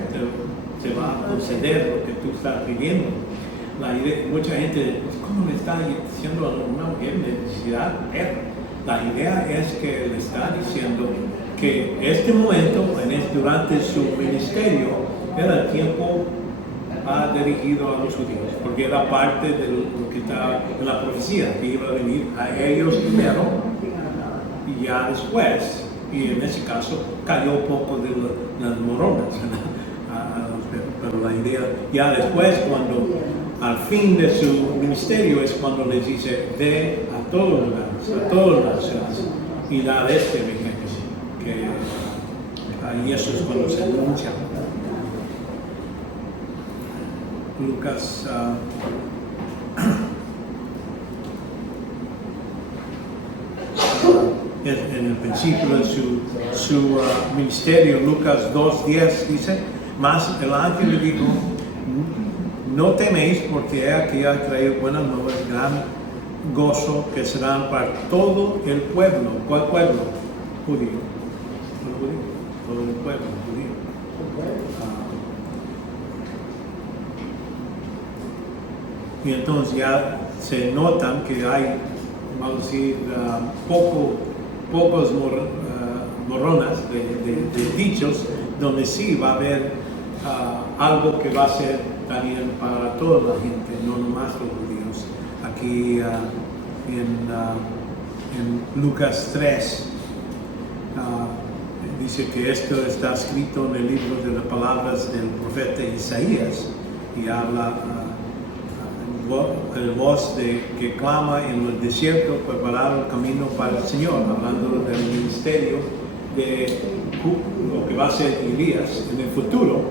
te va a conceder lo que tú estás pidiendo. Mucha gente, ¿cómo le está diciendo a una mujer necesidad? La idea es que le está diciendo que este momento, durante su ministerio, era el tiempo dirigido a los judíos, porque era parte de lo que estaba en la profecía, que iba a venir a ellos primero y ya después y en ese caso cayó un poco de las moronas pero la idea ya después cuando al fin de su ministerio es cuando les dice ve a todos los lugares, a todas las naciones y dar este mensaje que y eso es cuando se anuncia. Lucas en el principio de su ministerio, Lucas 2:10 dice, mas el ángel le dijo, no teméis porque he aquí ha traído buenas nuevas, gran gozo que serán para todo el pueblo. ¿Cuál pueblo? Judío. Todo el pueblo judío. Y entonces ya se notan que hay, vamos a decir, pocos morronas de dichos donde sí va a haber algo que va a ser también para toda la gente, no nomás los judíos. Aquí en Lucas 3 dice que esto está escrito en el libro de las palabras del profeta Isaías y habla el voz que clama en el desierto, preparar el camino para el Señor, hablando del ministerio de lo que va a ser Elías en el futuro,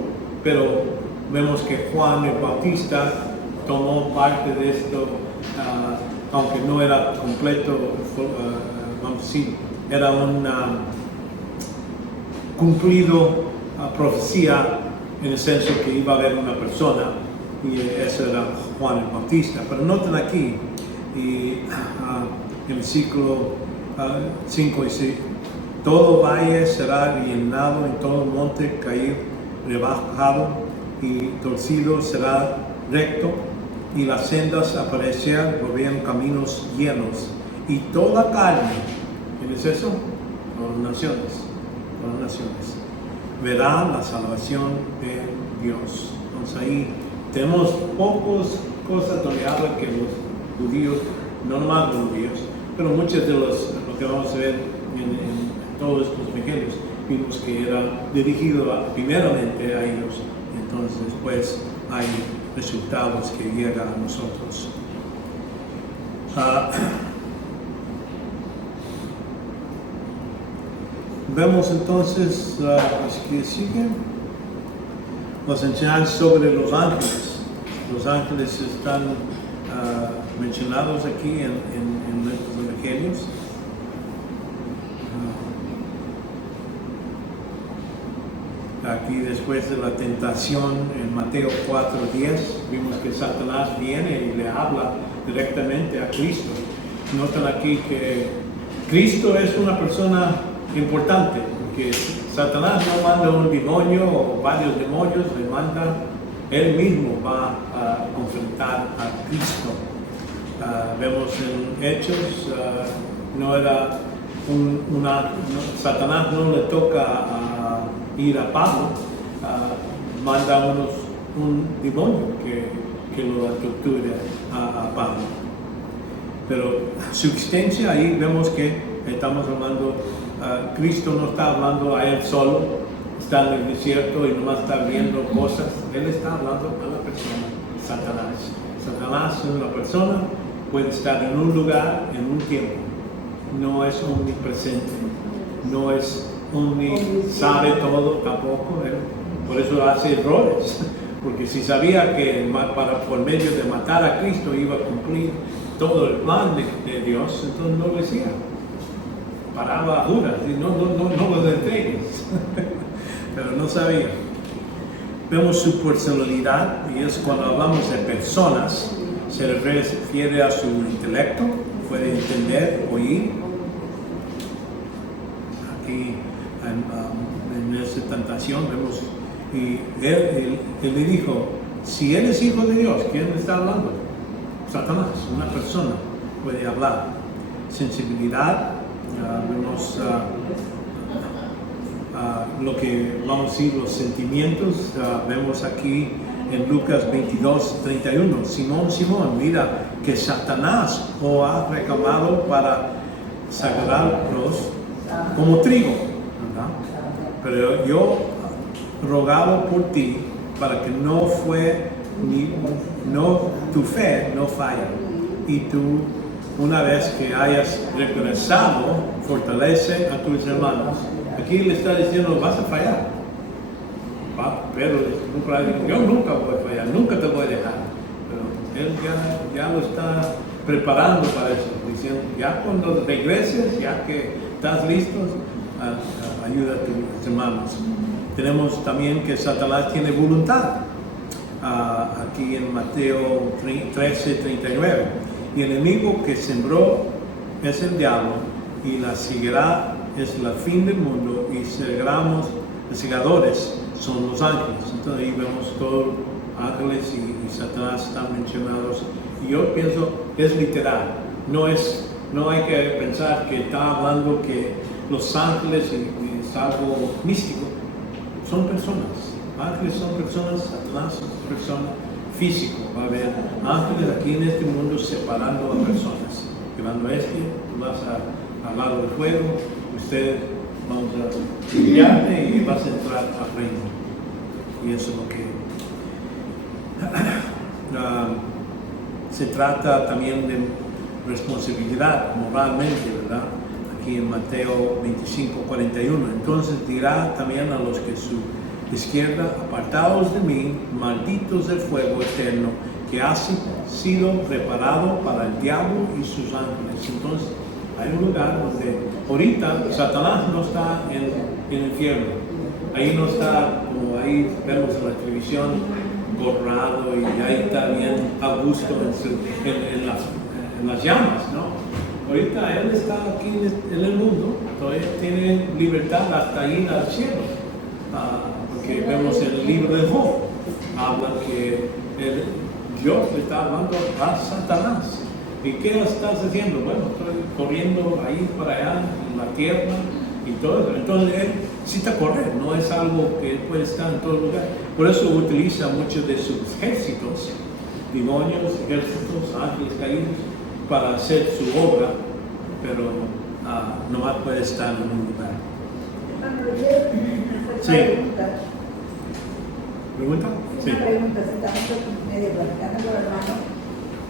pero vemos que Juan el Bautista tomó parte de esto, aunque no era completo, vamos a decir, era una cumplido profecía en el senso que iba a haber una persona y eso era Juan el Bautista. Pero noten aquí, en el versículo 5 dice, todo valle será llenado y todo monte caer rebajado y torcido será recto y las sendas aparecerán, volverán caminos llenos y toda carne, ¿quién es eso? Todas las naciones, verán la salvación de Dios. Entonces ahí tenemos pocas cosas donde habla que los judíos, no nomás los judíos, pero muchos de lo que vamos a ver en todos estos ejemplos, vimos que era dirigido primeramente a ellos, entonces después hay resultados que llegan a nosotros. Vemos entonces los que siguen, las enseñanzas sobre los ángeles. Los ángeles están mencionados aquí en los evangelios. Aquí después de la tentación en Mateo 4:10 vimos que Satanás viene y le habla directamente a Cristo. Notan aquí que Cristo es una persona importante, porque Satanás no manda un demonio o varios demonios, le manda, él mismo va a confrontar a Cristo. Vemos en Hechos, no era Satanás no le toca ir a Pablo, manda un demonio que lo torture a Pablo. Pero su existencia ahí vemos que estamos hablando, Cristo no está hablando a él solo, está en el desierto y nomás está viendo cosas, él está hablando a la persona, Satanás. Satanás es una persona, puede estar en un lugar, en un tiempo, no es omnipresente, no es sabe todo tampoco, por eso hace errores, porque si sabía que por medio de matar a Cristo iba a cumplir todo el plan de Dios, entonces no lo decía, paraba a Judas y no lo entregues, pero no sabía. Vemos su personalidad y es cuando hablamos de personas, se refiere a su intelecto, puede entender, oír. Aquí en esta tentación vemos, y él le dijo, si él es hijo de Dios, ¿quién está hablando? Satanás, una persona puede hablar. Sensibilidad, vemos lo que vamos a decir, los sentimientos, vemos aquí en Lucas 22:31, Simón, mira que Satanás os ha reclamado para sacarlos como trigo. ¿verdad? Pero yo rogaba por ti para que tu fe no falle. Y tú, una vez que hayas regresado, fortalece a tus hermanos. Aquí le está diciendo, vas a fallar. Pero yo nunca voy a fallar, nunca te voy a dejar. Pero él ya lo está preparando para eso, diciendo, ya cuando regreses, ya que estás listos, ayuda a tus hermanos. Tenemos también que Satanás tiene voluntad, aquí en Mateo 13:39. Y el enemigo que sembró es el diablo, y la ceguera es la fin del mundo, y los segadores son los ángeles. Entonces ahí vemos todos ángeles y Satanás están mencionados. Y yo pienso, es literal, no hay que pensar que está hablando que los ángeles es algo místico, son personas. Ángeles son personas, Satanás es persona físico. Va a haber ángeles aquí en este mundo separando a personas. Llevando tú vas al lado del fuego, ustedes vamos a guiarte y vas a entrar al reino. Y eso es lo que se trata también de responsabilidad moralmente, ¿verdad? Aquí en Mateo 25:41. Entonces dirá también a los que su izquierda, apartados de mí, malditos del fuego eterno, que ha sido preparado para el diablo y sus ángeles. Entonces hay un lugar donde ahorita Satanás no está en el infierno. Ahí no está, como ahí vemos en la televisión, borrado y ahí está bien a gusto en las llamas, ¿no? Ahorita él está aquí en el mundo, todavía tiene libertad hasta ir al cielo. Porque vemos en el libro de Job, habla que Dios le está hablando a Satanás. ¿Y qué estás haciendo? Bueno, estoy corriendo ahí para allá en la tierra y todo eso. Entonces él necesita correr, no es algo que él puede estar en todo lugar. Por eso utiliza muchos de sus ejércitos, demonios, ejércitos, ángeles caídos, para hacer su obra, pero no más puede estar en un lugar. Sí. ¿Pregunta? Sí. Una pregunta, si estamos medio platicando con el hermano,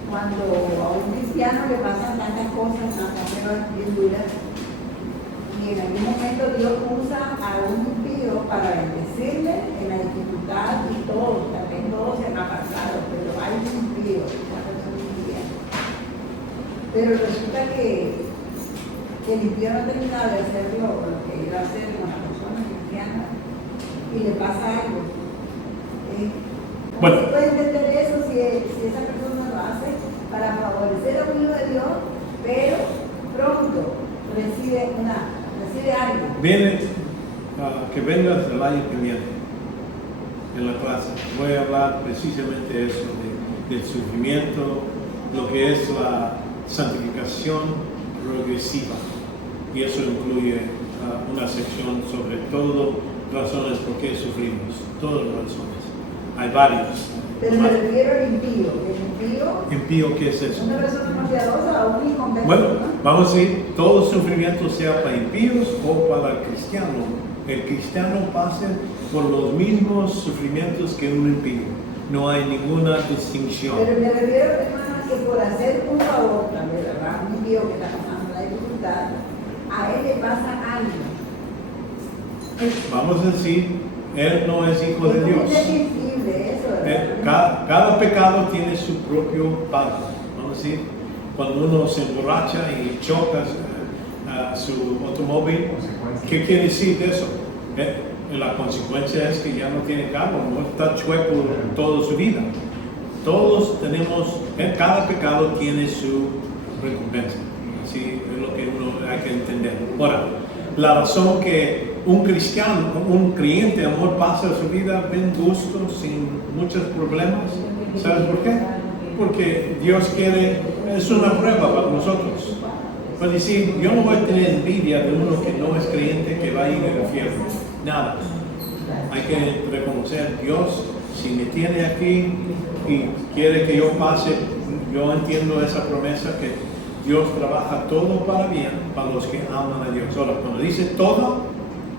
cuando a un cristiano le pasan tantas cosas, tantas pruebas bien duras, y en algún momento Dios usa a un impío para bendecirle en la dificultad y todo, también todos se han apartado, pero hay un impío, una persona impía. Pero resulta que el impío no termina de hacer lo que iba a hacer con la persona cristiana y le pasa algo. Bueno. ¿Cómo se puede entender eso si esa persona lo hace para favorecer a un hijo de Dios, pero pronto recibe algo? Viene, que vengas el año que viene en la clase. Voy a hablar precisamente de eso, del sufrimiento, lo que es la santificación progresiva. Y eso incluye una sección sobre todo razones por qué sufrimos, todas las razones. Hay varios. Pero me refiero al impío. ¿El impío qué es eso? una persona no piadosa o un inconverso? Bueno, ¿no? vamos a decir, todo sufrimiento sea para impíos o para el cristiano. El cristiano pasa por los mismos sufrimientos que un impío. No hay ninguna distinción. Pero me refiero, hermana, que por hacer un favor, también, ¿verdad? Un impío que está pasando la dificultad, a él le pasa algo. Vamos a decir, él no es hijo de Dios. Es sensible eso, ¿verdad? Cada pecado tiene su propio pago. Vamos a decir, cuando uno se emborracha y choca a su automóvil, ¿qué quiere decir de eso? La consecuencia es que ya no tiene carro, no está chueco toda su vida. Todos tenemos, cada pecado tiene su recompensa. Así es lo que uno hay que entender. Ahora, la razón que un cristiano, un creyente, amor, pasa su vida bien gusto, sin muchos problemas, ¿sabes por qué? Porque Dios quiere, es una prueba para nosotros. Para decir, yo no voy a tener envidia de uno que no es creyente, que va a ir al infierno. Nada. Hay que reconocer, Dios, si me tiene aquí y quiere que yo pase, yo entiendo esa promesa que Dios trabaja todo para bien para los que aman a Dios. Ahora, cuando dice todo,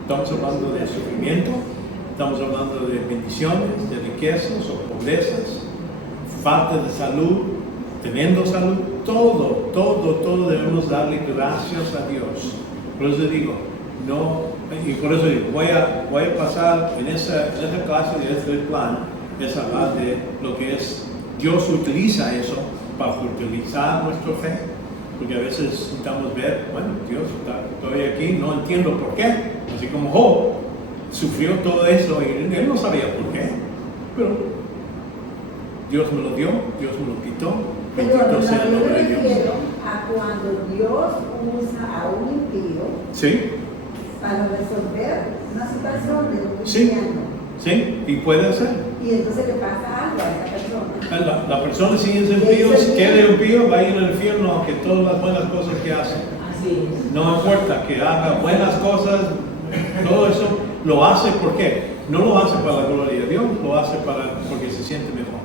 Estamos hablando de sufrimiento, estamos hablando de bendiciones, de riquezas o pobrezas, falta de salud, teniendo salud, todo debemos darle gracias a Dios. Por eso digo, no, y por eso digo, voy a pasar en esa clase de este plan, es hablar de lo que es, Dios utiliza eso para utilizar nuestra fe, porque a veces necesitamos ver, bueno, Dios, estoy aquí, no entiendo por qué, así como Job sufrió todo eso y él no sabía por qué, pero Dios me lo dio, Dios me lo quitó. Pero Bendito sea el yo me nombre de Dios. refiero a cuando Dios usa a un impío Sí, para resolver una situación de un Sí. cristiano. sí, y puede hacer. Y entonces le pasa algo a esa persona. La persona si es impío, si quede impío, va a ir al infierno, aunque todas las buenas cosas que hace. Así es. No importa que haga buenas cosas, todo eso lo hace porque no lo hace para la gloria de Dios, lo hace porque se siente mejor.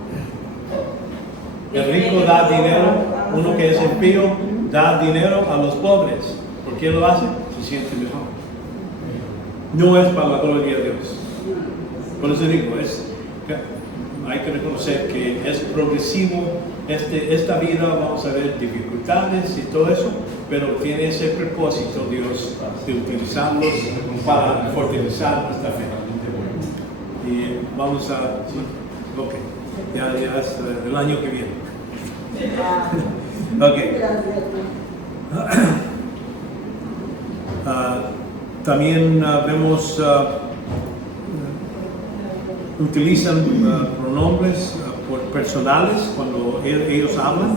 El rico da dinero, uno que es impío da dinero a los pobres. ¿Por qué lo hace? Se siente mejor. No es para la gloria de Dios. Por eso digo, hay que reconocer que es progresivo, esta vida vamos a ver dificultades y todo eso, pero tiene ese propósito Dios de utilizarlos para fortalecer nuestra fe. Y vamos a, sí, ok, ya es el año que viene. Ok. Gracias. También vemos utilizan pronombres personales cuando ellos hablan.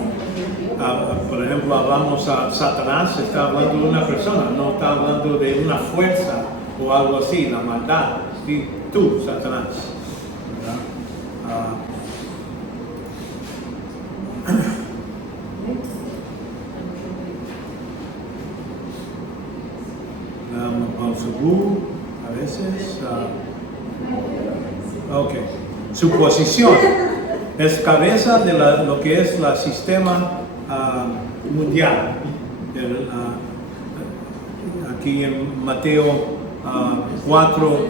Por ejemplo, hablamos a Satanás, está hablando de una persona, no está hablando de una fuerza o algo así, la maldad. Sí, tú, Satanás. ¿Verdad? A veces. Ok. Su posición es cabeza de lo que es el sistema mundial. Aquí en Mateo 4,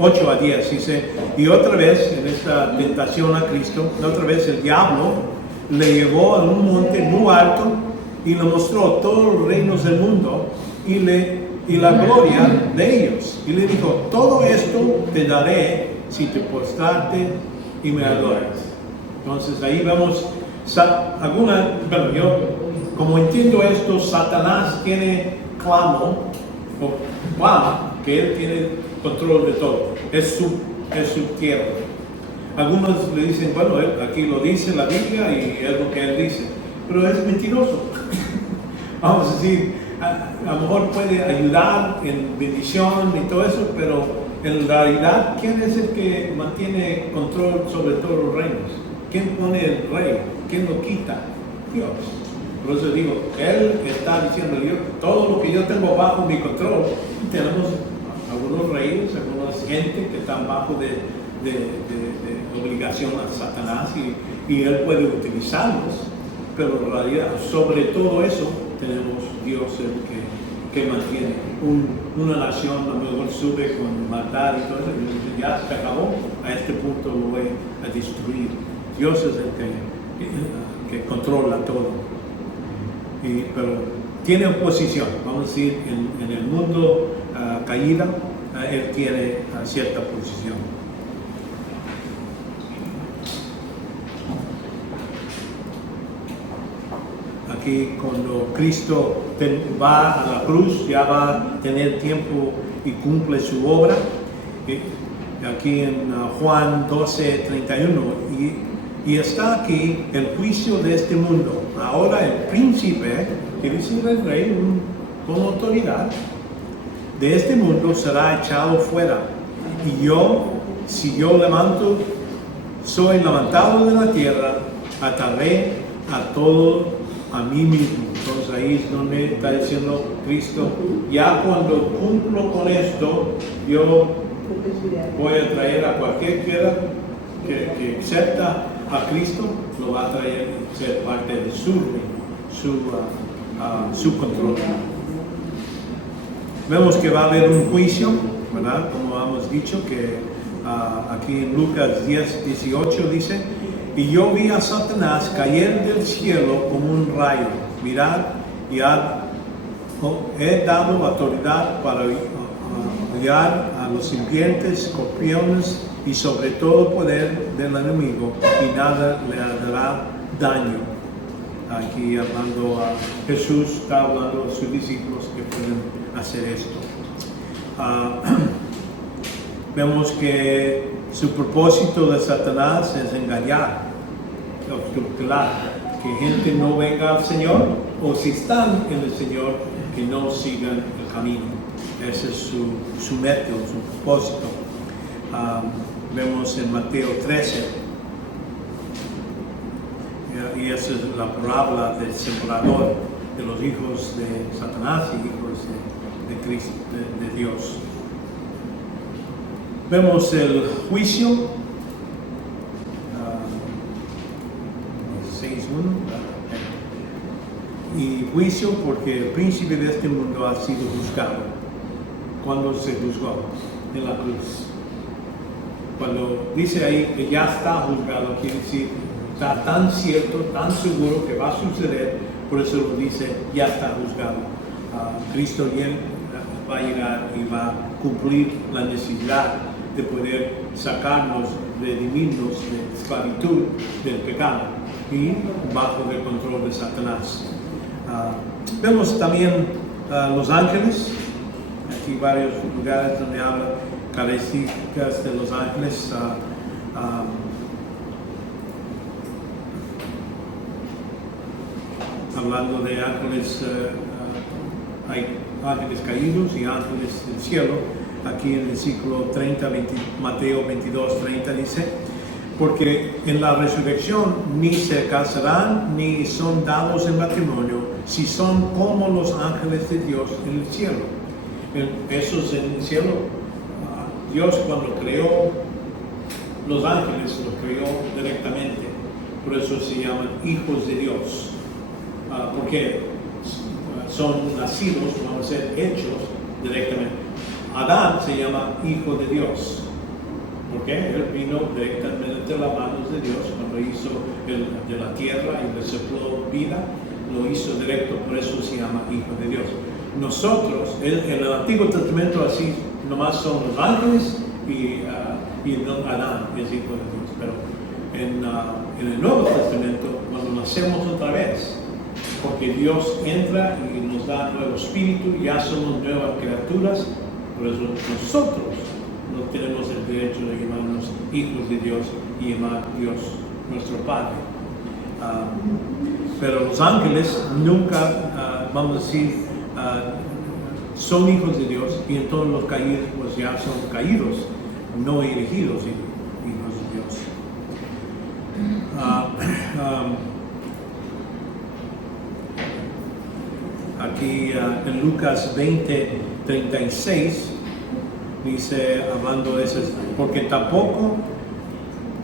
8 a 10 dice, y otra vez en esta tentación a Cristo, otra vez el diablo le llevó a un monte muy alto y le mostró todos los reinos del mundo y la gloria de ellos. Y le dijo, todo esto te daré si te postrarte y me adoras. Entonces ahí vemos yo como entiendo esto, Satanás tiene clama que él tiene control de todo. Es su tierra. Algunos le dicen, bueno, aquí lo dice la Biblia y es lo que él dice, pero es mentiroso. Vamos a decir, a lo mejor puede ayudar en bendición y todo eso, pero en realidad, ¿quién es el que mantiene control sobre todos los reinos? ¿Quién pone el rey? ¿Quién lo quita? Dios. Por eso digo, él está diciendo, todo lo que yo tengo bajo mi control, tenemos algunos reyes, algunas gente que están bajo de obligación a Satanás y él puede utilizarlos, pero en realidad sobre todo eso tenemos Dios el que mantiene. Una nación a lo mejor sube con maldad y todo eso, y dice, ya se acabó, a este punto lo voy a destruir. Dios es el que controla todo. Pero tiene oposición, vamos a decir, en el mundo caída, él tiene cierta posición. Aquí cuando Cristo va a la cruz, ya va a tener tiempo y cumple su obra. Aquí en Juan 12, 31, y está aquí el juicio de este mundo. Ahora el príncipe, que dice el rey con autoridad, de este mundo será echado fuera. Y yo, si yo soy levantado de la tierra, ataré a todo a mí mismo. Entonces ahí es donde está diciendo Cristo, ya cuando cumplo con esto, yo voy a traer a cualquiera que acepta a Cristo, lo va a traer a ser parte de su reino, su control. Vemos que va a haber un juicio, ¿verdad? Como hemos dicho, que aquí en Lucas 10:18 dice, y yo vi a Satanás caer del cielo como un rayo. Mirad, y he dado autoridad para hollar a los serpientes, escorpiones y sobre todo poder del enemigo, y nada le hará daño. Aquí hablando a Jesús, está hablando a sus discípulos que pueden hacer esto. Vemos que su propósito de Satanás es engañar, obstructurar, que gente no venga al Señor, o si están en el Señor, que no sigan el camino. Ese es su método, su propósito. Vemos en Mateo 13, y esa es la parábola del sembrador, de los hijos de Satanás y hijos de Cristo, de Dios. Vemos el juicio, 6:1, y juicio porque el príncipe de este mundo ha sido juzgado. ¿Cuándo se juzgó? En la cruz. Cuando dice ahí que ya está juzgado, quiere decir, está tan cierto, tan seguro que va a suceder, por eso lo dice, ya está juzgado. Cristo bien va a llegar y va a cumplir la necesidad de poder sacarnos, redimirnos de esclavitud del pecado y bajo el control de Satanás. Vemos también los ángeles, aquí varios lugares donde habla características de los ángeles. Hablando de ángeles, hay ángeles caídos y ángeles del cielo. Aquí en el versículo 30, Mateo 22:30 dice, porque en la resurrección ni se casarán ni son dados en matrimonio, si son como los ángeles de Dios en el cielo. Esos en el cielo, Dios cuando creó los ángeles, los creó directamente. Por eso se llaman hijos de Dios. Porque son nacidos, van a ser hechos directamente. Adán se llama hijo de Dios, porque él vino directamente de las manos de Dios cuando hizo de la tierra y le sopló vida, lo hizo directo, por eso se llama hijo de Dios. Nosotros, en el Antiguo Testamento así, nomás son los ángeles y Adán es hijo de Dios, pero en el Nuevo Testamento, cuando nacemos otra vez, porque Dios entra y nos da nuevo espíritu, ya somos nuevas criaturas, por eso nosotros no tenemos el derecho de llamarnos hijos de Dios y llamar a Dios nuestro Padre. Pero los ángeles nunca, vamos a decir, son hijos de Dios, y entonces los caídos pues ya son caídos, no elegidos hijos de Dios. Aquí en Lucas 20:36 dice, hablando de eso, porque tampoco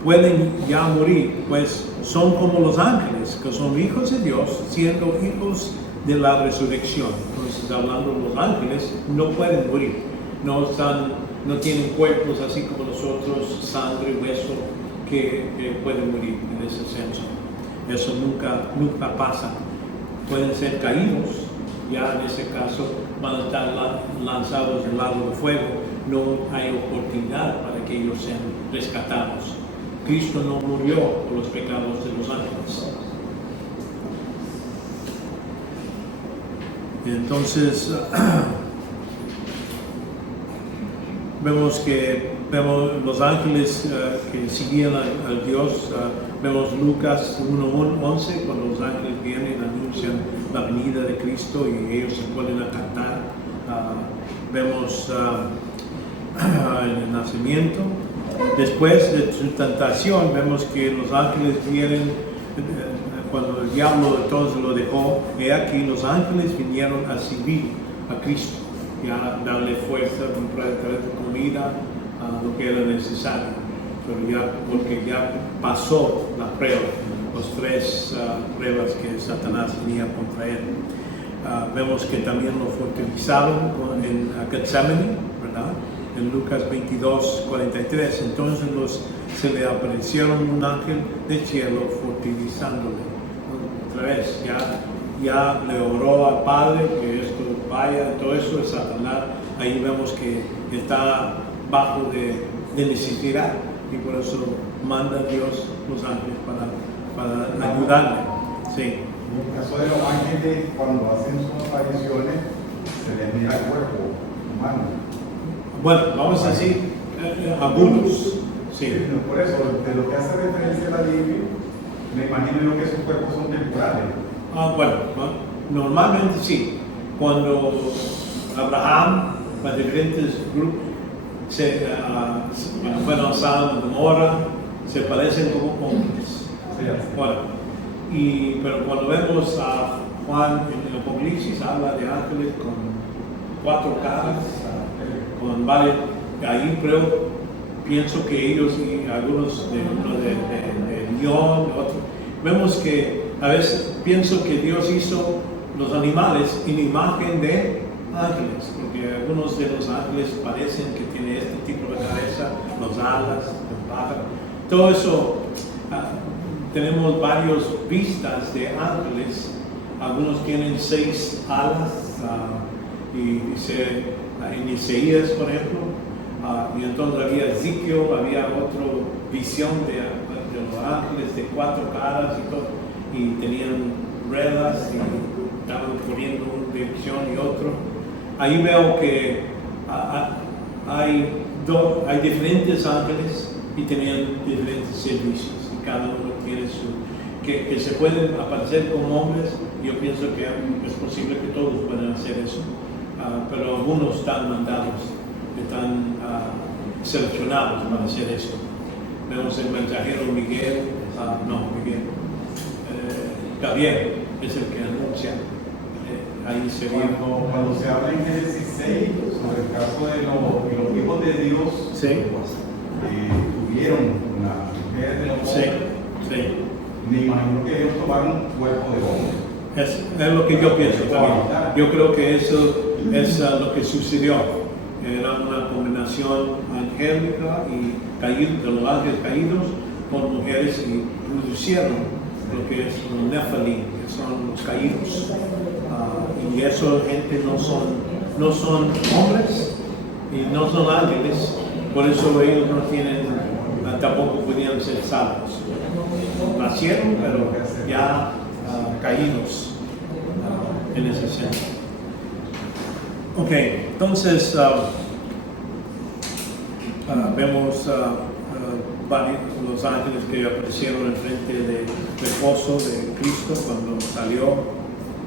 pueden ya morir, pues son como los ángeles, que son hijos de Dios, siendo hijos de la resurrección. Entonces, hablando de los ángeles, no pueden morir, no tienen cuerpos así como nosotros, sangre, hueso, que pueden morir en ese senso. Eso nunca pasa. Pueden ser caídos, ya en ese caso van a estar lanzados del lago de fuego, no hay oportunidad para que ellos sean rescatados. Cristo no murió por los pecados de los ángeles. Entonces, vemos los ángeles que seguían al Dios. Vemos Lucas 1:11, cuando los ángeles vienen y anuncian la venida de Cristo y ellos se ponen a cantar. Vemos el nacimiento. Después de su tentación, vemos que los ángeles vienen, cuando el diablo entonces lo dejó, y aquí los ángeles vinieron a servir a Cristo, ya darle fuerza, traer comida, lo que era necesario. Pero porque ya pasó la prueba, las 3 pruebas que Satanás tenía contra él. Vemos que también lo fortificaron en Getsemaní, ¿verdad? En Lucas 22:43. Entonces se le aparecieron un ángel del cielo fortificándole. Otra vez, ya le oró al Padre que esto vaya, todo eso es Satanás. Ahí vemos que está bajo de necesidad y por eso manda Dios los ángeles para ayudarle. Sí. En el caso de los ángeles, cuando hacen sus apariciones, se les mira el cuerpo humano. Bueno, vamos a decir algunos. Sí. Por eso, de lo que hace referencia a la Biblia, me imagino yo que esos cuerpos son temporales. Bueno, normalmente sí. Cuando Abraham, para diferentes grupos, fueron a Sodoma y Gomorra, se parecen como hombres. Bueno, pero cuando vemos a Juan en el Apocalipsis, habla de ángeles con 4 caras, con varios. Ahí pienso que ellos y algunos de león, otros. Vemos que a veces pienso que Dios hizo los animales en imagen de ángeles, porque algunos de los ángeles parecen que tienen este tipo de cabeza, los alas, el pájaro. Todo eso, tenemos varias vistas de ángeles. Algunos tienen 6 alas, en Isaías, por ejemplo, y entonces había Ezequiel, había otra visión de los ángeles de 4 caras y todo, y tenían ruedas y estaban corriendo una dirección y otro. Ahí veo que hay diferentes ángeles y tenían diferentes servicios, y cada uno tiene que se pueden aparecer como hombres. Yo pienso que es posible que todos puedan hacer eso, pero algunos están mandados, están seleccionados para hacer eso. Vemos el mensajero Gabriel es el que anuncia. Ahí se Cuando se habla en Génesis 6 sobre el caso de los hijos de Dios, sí. Tuvieron la mujer de los hombres. Sí. Me imagino que ellos tomaron un cuerpo de hombre. Es lo que yo pienso también. Yo creo que eso es lo que sucedió. Era una combinación angélica y de los ángeles caídos con mujeres y producieron lo que es los Nefilim, que son los caídos. Y eso gente no son hombres y no son ángeles, por eso ellos no tienen, tampoco podían ser salvos. Nacieron, pero ya caídos en ese sentido. Ok, entonces vemos los ángeles que aparecieron en frente del reposo de Cristo cuando salió.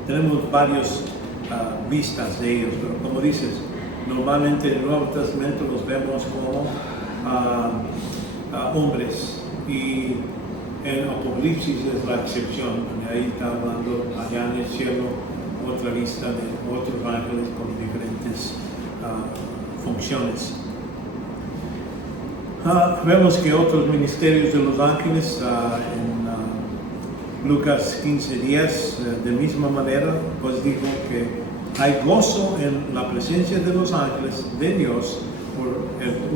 Tenemos varias vistas de ellos, pero como dices, normalmente en el Nuevo Testamento los vemos como hombres, y en Apocalipsis es la excepción. Ahí está hablando allá en el cielo otra vista de otros ángeles con diferentes funciones. Vemos que otros ministerios de los ángeles en Lucas 15:10, de misma manera, pues dijo que hay gozo en la presencia de los ángeles de Dios por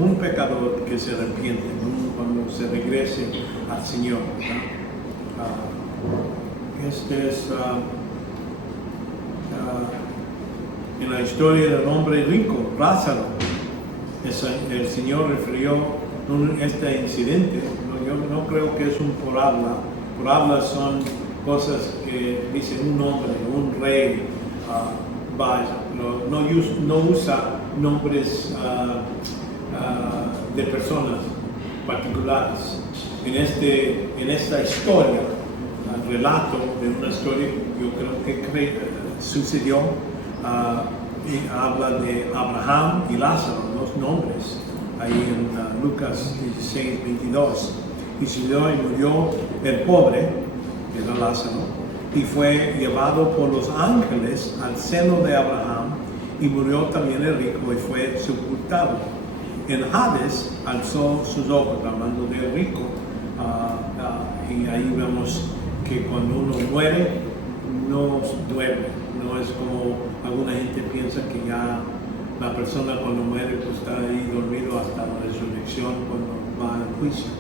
un pecador que se arrepiente, cuando se regrese al Señor. Este es en la historia del hombre rico, Lázaro. El Señor refirió este incidente. Yo no creo que es un por habla. Por habla son cosas que dicen un hombre, un rey, no usa nombres de personas particulares. En esta historia, el relato de una historia, yo creo que sucedió, y habla de Abraham y Lázaro, los nombres, ahí en Lucas 16:22. Y murió el pobre, que era Lázaro, y fue llevado por los ángeles al seno de Abraham, y murió también el rico y fue sepultado. En Hades alzó sus ojos, hablando del rico, y ahí vemos que cuando uno muere, no duerme, no es como alguna gente piensa que ya la persona cuando muere pues está ahí dormido hasta la resurrección cuando va al juicio.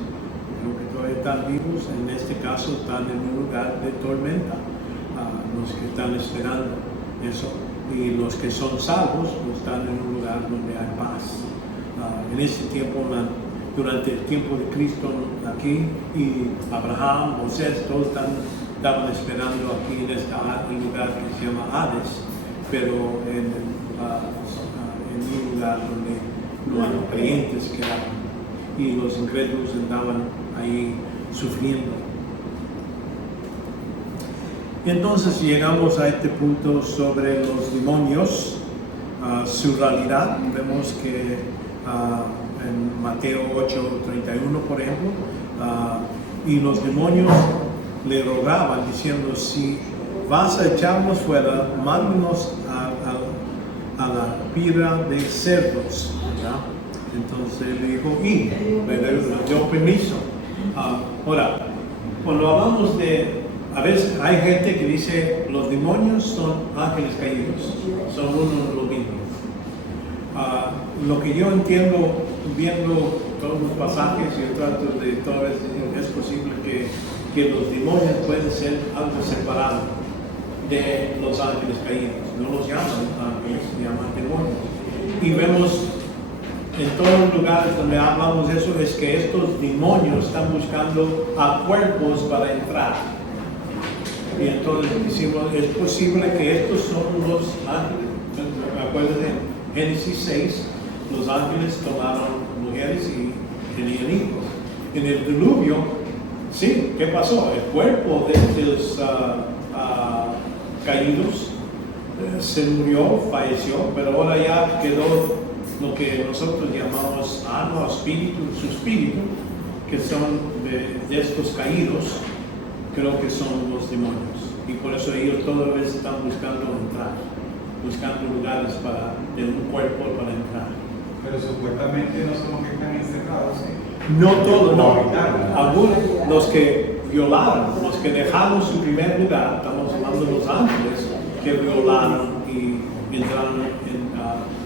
Creo que todavía están vivos, en este caso están en un lugar de tormenta, los que están esperando eso, y los que son salvos pues, están en un lugar donde hay paz. En este tiempo, durante el tiempo de Cristo aquí, y Abraham, Moisés, todos estaban esperando aquí en este lugar que se llama Hades, pero en un lugar donde los creyentes quedaban y los incrédulos andaban ahí sufriendo. Entonces llegamos a este punto sobre los demonios, su realidad. Vemos que en Mateo 8:31, por ejemplo, y los demonios le rogaban diciendo: si vas a echarnos fuera, mándanos a la piedra de cerdos, ¿verdad? Entonces le dijo, y le dio permiso. Ahora, cuando hablamos a veces hay gente que dice los demonios son ángeles caídos, son uno de los mismos. Lo que yo entiendo viendo todos los pasajes, yo trato de todas veces es posible que los demonios pueden ser algo separado de los ángeles caídos. No los llaman ángeles, se llaman demonios. Y vemos en todos los lugares donde hablamos de eso, es que estos demonios están buscando a cuerpos para entrar. Y entonces decimos, es posible que estos son los ángeles. Acuérdense, en Génesis 6, los ángeles tomaron mujeres y tenían hijos. En el diluvio, sí, ¿qué pasó? El cuerpo de los caídos se murió, falleció, pero ahora ya quedó lo que nosotros llamamos alma, espíritu, su espíritu, que son de estos caídos, creo que son los demonios. Y por eso ellos toda vez están buscando entrar, buscando lugares de un cuerpo para entrar. Pero supuestamente no son los que están encerrados, ¿sí? No todos, no. Habitar, Algunos, los que violaron, los que dejaron su primer lugar, estamos hablando de los ángeles que violaron y entraron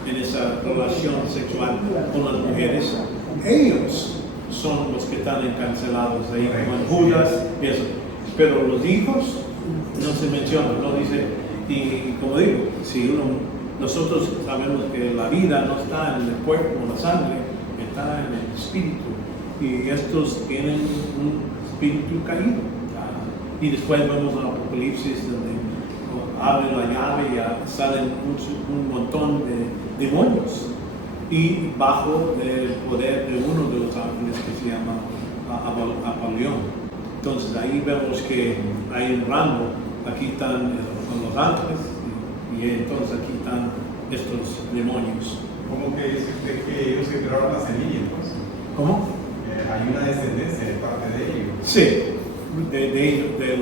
en esa relación sexual con las mujeres, ellos son los que están encarcelados ahí, como en Judas y eso. Pero los hijos no se mencionan, no dice, y como digo, si nosotros sabemos que la vida no está en el cuerpo, en la sangre, está en el espíritu, y estos tienen un espíritu caído. Y después vemos en Apocalipsis donde abre la llave y salen un montón de demonios, y bajo el poder de uno de los ángeles que se llama Apolión. Entonces ahí vemos que hay un rango. Aquí están los ángeles y entonces aquí están estos demonios. ¿Cómo que dice usted que ellos sembraron la semilla entonces? ¿Cómo? Hay una descendencia de parte de ellos. Sí, de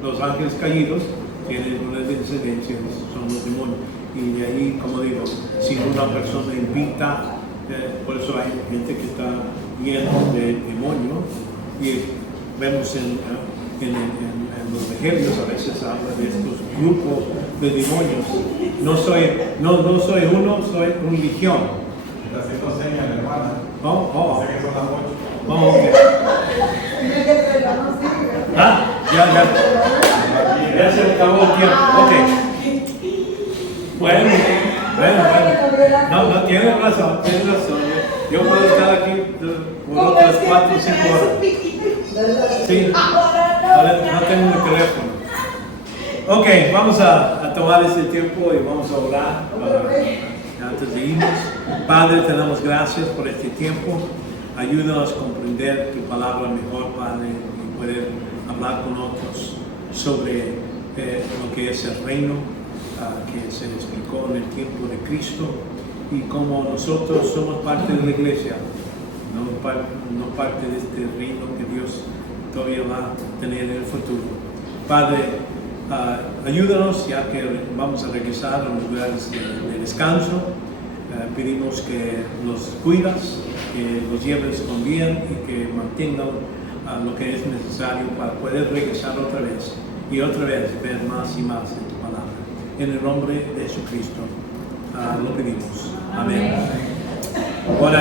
los ángeles caídos tienen una descendencia, son los demonios. Y de ahí, como digo, si una persona invita, por eso hay gente que está lleno de demonios, y vemos en los evangelios a veces habla de estos grupos de demonios. No soy uno, soy un legión. Está haciendo señas, hermana. Oh. Sé que son las 8. Oh, okay. Ya se acabó el tiempo. Ok. Bueno. No, tienes razón. Yo puedo estar aquí por otras 4 o 5 horas. Sí, no tengo mi teléfono. Ok, vamos a tomar este tiempo y vamos a orar antes de irnos. Padre, te damos gracias por este tiempo. Ayúdanos a comprender tu palabra mejor, Padre, y poder hablar con otros sobre lo que es el reino que se explicó en el tiempo de Cristo, y cómo nosotros somos parte de la iglesia, no parte de este reino que Dios todavía va a tener en el futuro. Padre, ayúdanos, ya que vamos a regresar a los lugares de descanso. Pedimos que los cuidas, que los lleves con bien y que mantengan lo que es necesario para poder regresar otra vez y otra vez ver más y más en tu palabra. En el nombre de Jesucristo lo pedimos. Amén. Ahora,